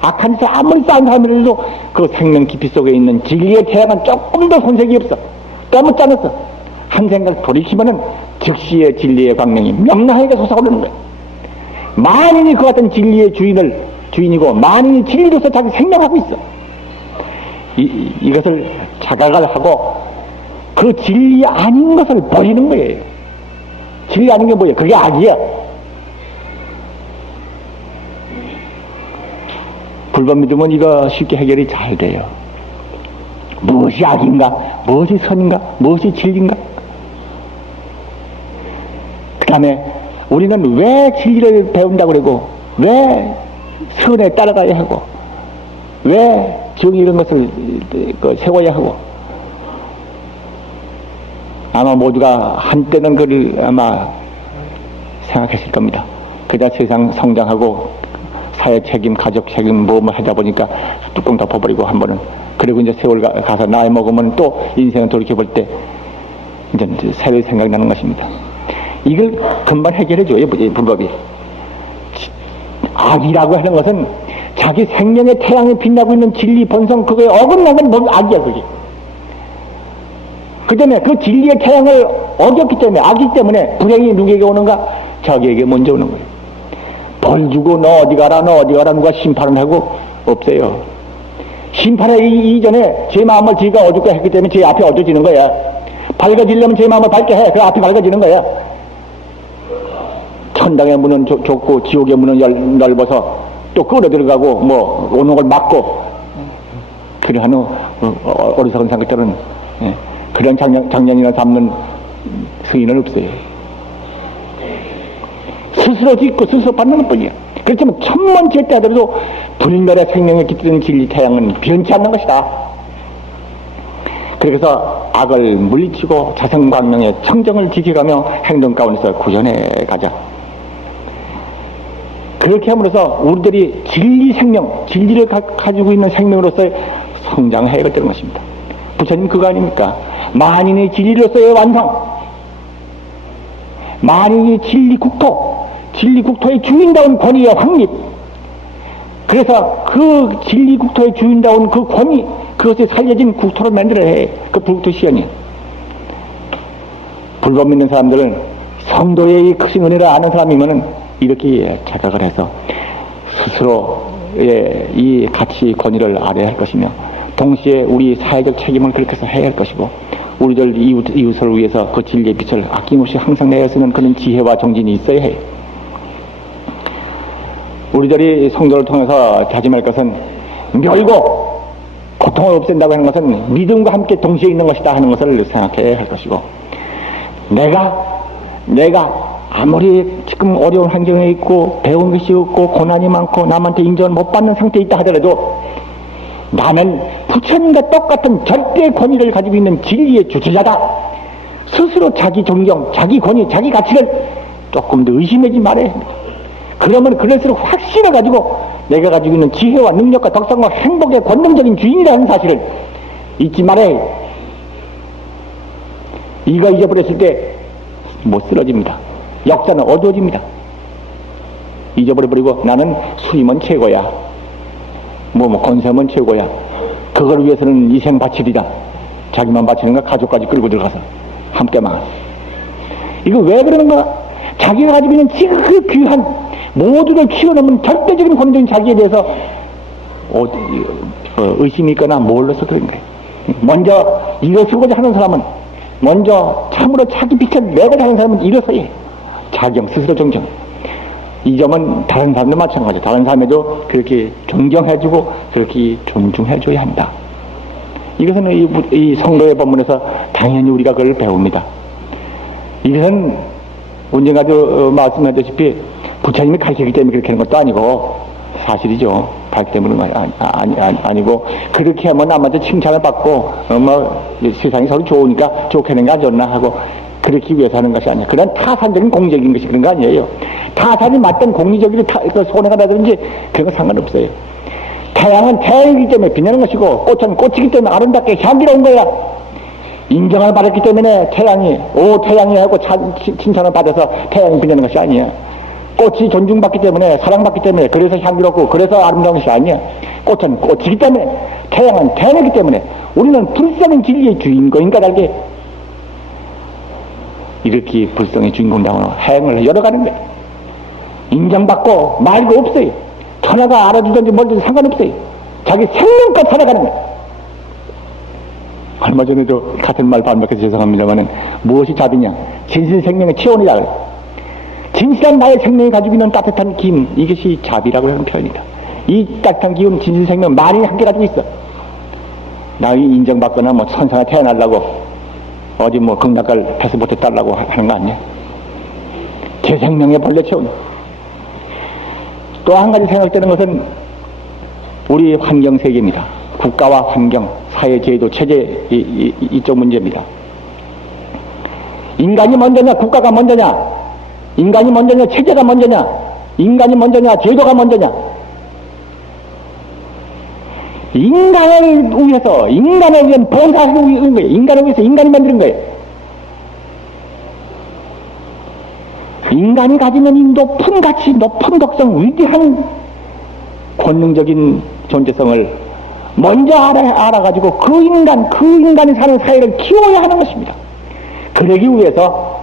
악한 짓을 아무리 쌓은 사람이라도 그 생명 깊이 속에 있는 진리의 태양은 조금 더 손색이 없어. 때묻지 않았어. 한 생각 돌이키면은 즉시의 진리의 광명이 명랑하게 솟아오르는 거예요. 만인이 그 같은 진리의 주인이고 만인이 진리로서 자기 생명하고 있어. 이것을 자각을 하고 그 진리 아닌 것을 버리는 거예요. 진리 아닌 게 뭐예요? 그게 악이야. 불법 믿으면 이거 쉽게 해결이 잘 돼요. 무엇이 악인가? 무엇이 선인가? 무엇이 진리인가? 그 다음에 우리는 왜 진리를 배운다고 그러고 왜 선에 따라가야 하고 왜 정의 이런 것을 세워야 하고 아마 모두가 한때는 그를 아마 생각했을 겁니다. 그자 세상 성장하고 사회 책임, 가족 책임 뭐 하다 보니까 뚜껑 덮어버리고 한 번은 그리고 이제 세월 가서 나이 먹으면 또 인생을 돌이켜볼 때 이제 새로 생각나는 것입니다. 이걸 금방 해결해줘요, 불법이. 악이라고 하는 것은 자기 생명의 태양이 빛나고 있는 진리 본성 그거에 어긋나는 건 악이야, 그게. 그 때문에 그 진리의 태양을 어겼기 때문에, 악이기 때문에 불행이 누구에게 오는가? 자기에게 먼저 오는 거예요. 벌 주고 너 어디 가라 누가 심판을 하고 없어요. 심판하기 이전에 제 마음을 지가 어둡게 했기 때문에 제 앞이 어두워지는 거야. 밝아지려면 제 마음을 밝게 해. 그 앞이 밝아지는 거야. 천당의 문은 좁고 지옥의 문은 넓어서 또 끌어 들어가고 뭐 오는 걸 막고 그러한 어리석은 생각들은 그런 장년이나 삼는 승인은 없어요. 스스로 짓고 스스로 받는 것뿐이야. 그렇지만 천만 제때 하더라도 불멸의 생명을 깃드는 진리 태양은 변치 않는 것이다. 그래서 악을 물리치고 자성광명의 청정을 지켜가며 행동 가운데서 구현해 가자. 그렇게 함으로써 우리들이 진리 생명, 진리를 가지고 있는 생명으로서의 성장해야 되는 것입니다. 부처님 그거 아닙니까? 만인의 진리로서의 완성, 만인의 진리 국토, 진리 국토의 주인다운 권위의 확립. 그래서 그 진리 국토의 주인다운 그 권위, 그것이 살려진 국토를 만들어야 해. 그 불국토 시연이. 불법 믿는 사람들은 성도의 크신 은혜를 아는 사람이면은 이렇게 자각을 해서 스스로의 이 가치 권위를 알아야 할 것이며, 동시에 우리 사회적 책임을 그렇게 해서 해야 할 것이고, 우리들 이웃을 위해서 그 진리의 빛을 아낌없이 항상 내어 쓰는 그런 지혜와 정진이 있어야 해요. 우리들이 성도를 통해서 다짐할 것은 멸고 고통을 없앤다고 하는 것은 믿음과 함께 동시에 있는 것이다 하는 것을 생각해야 할 것이고, 내가 아무리 지금 어려운 환경에 있고 배운 것이 없고 고난이 많고 남한테 인정을 못 받는 상태에 있다 하더라도 나는 부처님과 똑같은 절대 권위를 가지고 있는 진리의 주체자다. 스스로 자기 존경, 자기 권위, 자기 가치를 조금 더 의심하지 말아야 합니다. 그러면 그럴수록 확신해가지고 내가 가지고 있는 지혜와 능력과 덕성과 행복의 권능적인 주인이라는 사실을 잊지 말아야 해요. 이거 잊어버렸을 때 못 쓰러집니다. 역사는 어두워집니다. 잊어버려버리고 나는 수임은 최고야. 권세면 최고야. 그걸 위해서는 이생 바치리다. 자기만 바치는 거 가족까지 끌고 들어가서 함께 망하. 이거 왜 그러는가? 자기가 가지고 있는 지금 그 귀한 모두를 키워놓은 절대적인 권위인 자기에 대해서 의심이 있거나 몰라서 그런 거예요. 먼저 일어서고자 하는 사람은, 먼저 참으로 자기 빛을 내고자 하는 사람은 일어서야 자경, 스스로 정정. 이 점은 다른 사람도 마찬가지예요. 다른 사람에도 그렇게 존경해주고 그렇게 존중해줘야 한다. 이것은 이 성도의 법문에서 당연히 우리가 그걸 배웁니다. 이것은 언젠가도 말씀하셨다시피 부처님이 가르치기 때문에 그렇게 하는 것도 아니고 사실이죠. 가르치기 때문은 아니고, 그렇게 하면 남한테 칭찬을 받고 세상이 서로 좋으니까 좋게 하는 게 안 좋나 하고 그렇게 위해서 하는 것이 아니에요. 그런 타산적인 공적인 것이 그런 거 아니에요. 타산이 맞든 공리적인 손해가 나든지 그런 거 상관없어요. 태양은 태양이기 때문에 빛나는 것이고, 꽃은 꽃이기 때문에 아름답게 향기로운 거야. 인정을 받았기 때문에 태양이 하고 칭찬을 받아서 태양이 빛나는 것이 아니야. 꽃이 존중받기 때문에, 사랑받기 때문에, 그래서 향기롭고 그래서 아름다운 것이 아니야. 꽃은 꽃이기 때문에, 태양은 태양이기 때문에, 우리는 불성의 진리의 주인공인가 달게 이렇게 불성의 주인공다운 행을 열어가는 거예요. 인정받고 말고 없어요. 천하가 알아주든지 뭔지 상관없어요. 자기 생명껏 살아가는 거예요. 얼마 전에도 같은 말 반복해서 죄송합니다만은, 무엇이 답이냐? 진실생명의 체온이다 그래요. 진실한 나의 생명이 가지고 있는 따뜻한 기운, 이것이 자비라고 하는 표현이다. 이 따뜻한 기운, 진실생명 많이 함께 가지고 있어. 나이 인정받거나 천사가 태어나려고 어디 극락갈 패스 못했달라고 하는 거 아니야? 제 생명의 본래 체온. 또 한 가지 생각되는 것은 우리 환경 세계입니다. 국가와 환경, 사회 제도, 체제 이쪽 문제입니다. 인간이 먼저냐, 국가가 먼저냐? 인간이 먼저냐, 체제가 먼저냐? 인간이 먼저냐, 제도가 먼저냐? 인간을 위해서, 인간을 위한 보살을 위한 거예요. 인간을 위해서 인간이 만드는 거예요. 인간이 가지는 이 높은 가치, 높은 덕성, 위대한 권능적인 존재성을 먼저 알아가지고 그 인간이 사는 사회를 키워야 하는 것입니다. 그러기 위해서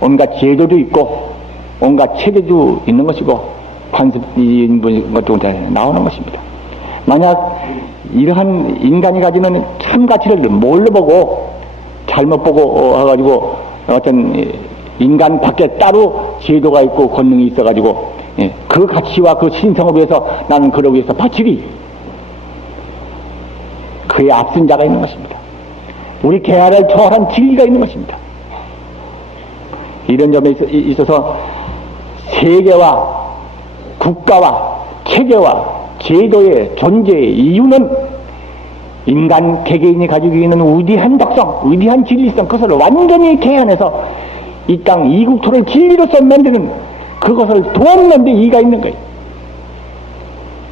온갖 제도도 있고 온갖 체계도 있는 것이고 관습인 것도 나오는 것입니다. 만약 이러한 인간이 가지는 참 가치를 뭘로 보고 잘못 보고 해가지고 어떤 인간 밖에 따로 제도가 있고 권능이 있어가지고 그 가치와 그 신성을 위해서 나는 그러기 위해서 바치리 그에 앞선 자가 있는 것입니다. 우리 계하를 초월한 진리가 있는 것입니다. 이런 점에 있어서 세계와 국가와 체계와 제도의 존재의 이유는 인간 개개인이 가지고 있는 위대한 덕성, 위대한 진리성, 그것을 완전히 개한해서 이 땅 이국토를 진리로서 만드는 그것을 돕는 데 이가 있는 거예요.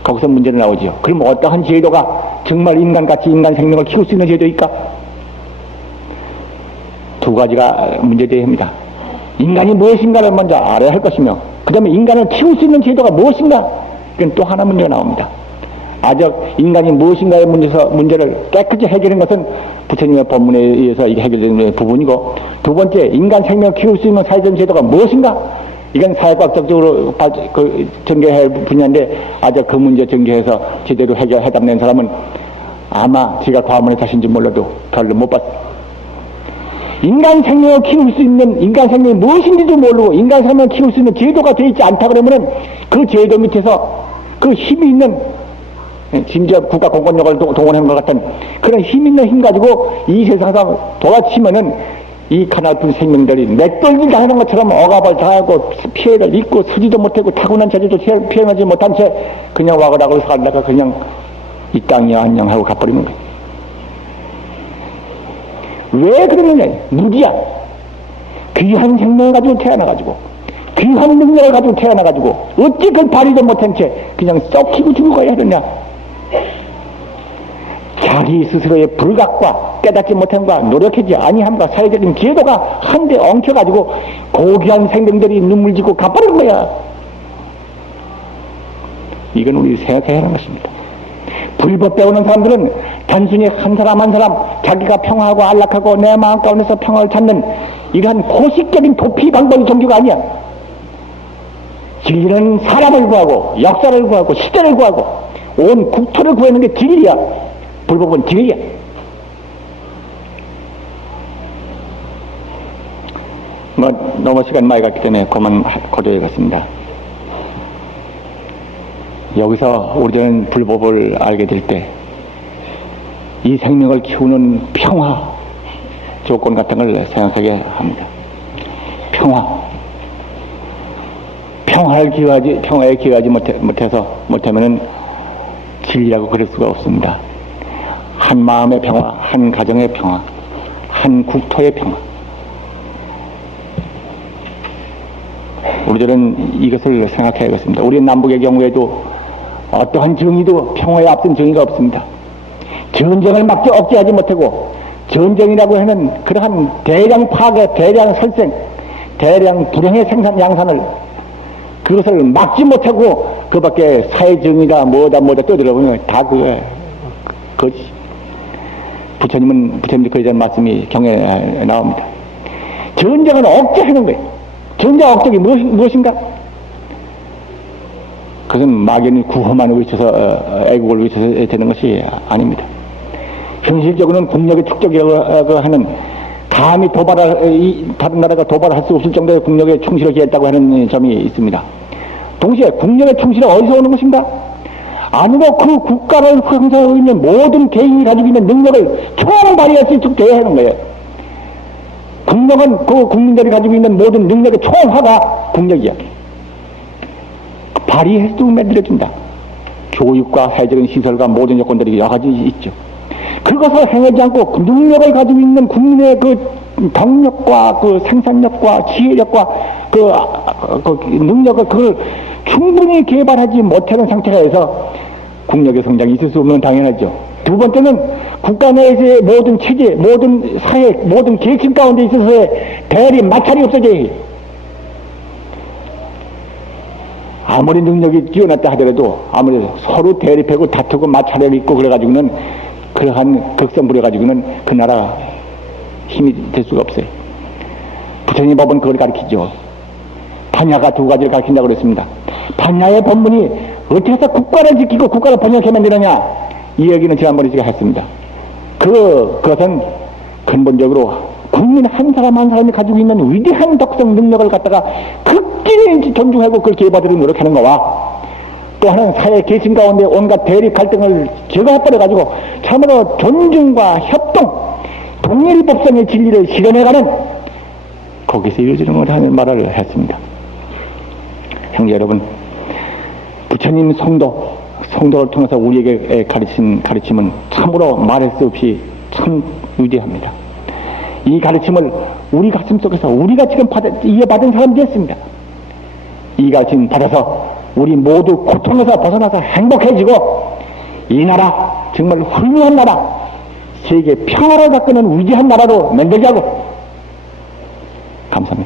거기서 문제는 나오죠. 그럼 어떠한 제도가 정말 인간같이 인간 생명을 키울 수 있는 제도일까? 두 가지가 문제되어야 합니다. 인간이 무엇인가를 먼저 알아야 할 것이며, 그 다음에 인간을 키울 수 있는 제도가 무엇인가? 그건 또 하나 문제가 나옵니다. 아직 인간이 무엇인가의 문제를 깨끗이 해결하는 것은 부처님의 법문에 의해서 이게 해결되는 부분이고, 두 번째, 인간 생명을 키울 수 있는 사회적 제도가 무엇인가? 이건 사회과학적으로 전개할 분야인데, 아직 그 문제 전개해서 제대로 해답낸 사람은 아마 제가 과문에 자신지 몰라도 별로 못 봤어요. 인간 생명을 키울 수 있는, 인간 생명이 무엇인지도 모르고 인간 생명을 키울 수 있는 제도가 되어 있지 않다 그러면은 그 제도 밑에서 그 힘이 있는, 심지어 국가 공권력을 동원한 것 같은 그런 힘 있는 힘 가지고 이 세상에서 돌아치면은 이 가냘픈 생명들이 맷돌질 당하는 것처럼 억압을 당하고 피해를 입고 서지도 못하고 타고난 자질도 표현하지 못한 채 그냥 와그락을 살다가 그냥 이 땅이야 안녕하고 가버리는 거예요. 왜 그러느냐? 무지야. 귀한 생명을 가지고 태어나가지고 귀한 능력을 가지고 태어나가지고 어찌 그걸 발휘도 못한 채 그냥 썩히고 죽어야 하느냐? 자기 스스로의 불각과 깨닫지 못함과 노력하지 아니함과 사회적인 제도가 한데 엉켜가지고 고귀한 생명들이 눈물 짓고 가버리는 거야. 이건 우리 생각해야 하는 것입니다. 불법 배우는 사람들은 단순히 한 사람 한 사람 자기가 평화하고 안락하고 내 마음 가운데서 평화를 찾는 이러한 고식적인 도피 방법이 종교가 아니야. 진리는 사람을 구하고 역사를 구하고 시대를 구하고 온 국토를 구하는 게 진리야. 불법은 진리야. 너무 시간 많이 갔기 때문에 그만 고조해야겠습니다. 여기서 우리들은 불법을 알게 될 때 이 생명을 키우는 평화 조건 같은 걸 생각하게 합니다. 평화에 기여하지 못하면은 진리라고 그럴 수가 없습니다. 한 마음의 평화, 한 가정의 평화, 한 국토의 평화. 우리들은 이것을 생각해야겠습니다. 우리 남북의 경우에도 어떠한 정의도 평화에 앞선 정의가 없습니다. 전쟁을 막지 억제하지 못하고 전쟁이라고 하는 그러한 대량 파괴, 대량 설생, 대량 불행의 생산 양산을 그것을 막지 못하고 그 밖에 사회정의다 뭐다 떠들어보면 다 그것이 부처님도 그에 대한 말씀이 경에 나옵니다. 전쟁은 억제하는 거예요. 전쟁 억제기 무엇인가? 그것은 막연히 구호만 외쳐서 애국을 외쳐서 되는 것이 아닙니다. 현실적으로는 국력의 축적이라고 하는 감히 다른 나라가 도발할 수 없을 정도의 국력에 충실을 기했다고 하는 점이 있습니다. 동시에 국력의 충실은 어디서 오는 것인가? 아무도 그 국가를 형성하고 있는 모든 개인이 가지고 있는 능력을 총 발휘할 수 있도록 되어야 하는 거예요. 국력은 그 국민들이 가지고 있는 모든 능력의 총화가 국력이야. 발휘해서 만들어진다. 교육과 사회적인 시설과 모든 요건들이 여러 가지 있죠. 그것을 행하지 않고 그 능력을 가지고 있는 국민의 그 경력과 그 생산력과 지혜력과 그 능력을 그걸 충분히 개발하지 못하는 상태에서 국력의 성장이 있을 수 없는 당연하죠. 두 번째는 국가 내에서의 모든 체제, 모든 사회, 모든 계층 가운데 있어서의 대리 마찰이 없어져야 해요. 아무리 능력이 뛰어났다 하더라도 아무리 서로 대립하고 다투고 마찰이 있고 그래가지고는 그러한 극성 부려가지고는 그 나라 힘이 될 수가 없어요. 부처님 법은 그걸 가르치죠. 반야가 두 가지를 가르친다고 그랬습니다. 반야의 법문이 어떻게 해서 국가를 지키고 국가를 번영하게 만드느냐? 이 얘기는 지난번에 제가 했습니다. 그것은 근본적으로 국민 한 사람 한 사람이 가지고 있는 위대한 독성 능력을 갖다가 극진히 존중하고 그걸 기회받으려고 노력하는 거와, 또 하나는 사회 계층 가운데 온갖 대립 갈등을 제거해버려가지고 참으로 존중과 협동, 동일법성의 진리를 실현해가는, 거기서 이루어지는 것을 말을 했습니다. 형제 여러분, 부처님 성도를 통해서 우리에게 가르친 가르침은 참으로 말할 수 없이 참 위대합니다. 이 가르침을 우리 가슴 속에서 우리가 지금 이해받은 사람들이었습니다. 이 가르침 받아서 우리 모두 고통에서 벗어나서 행복해지고, 이 나라 정말 훌륭한 나라, 세계 평화를 바꾸는 위대한 나라로 만들자고. 감사합니다.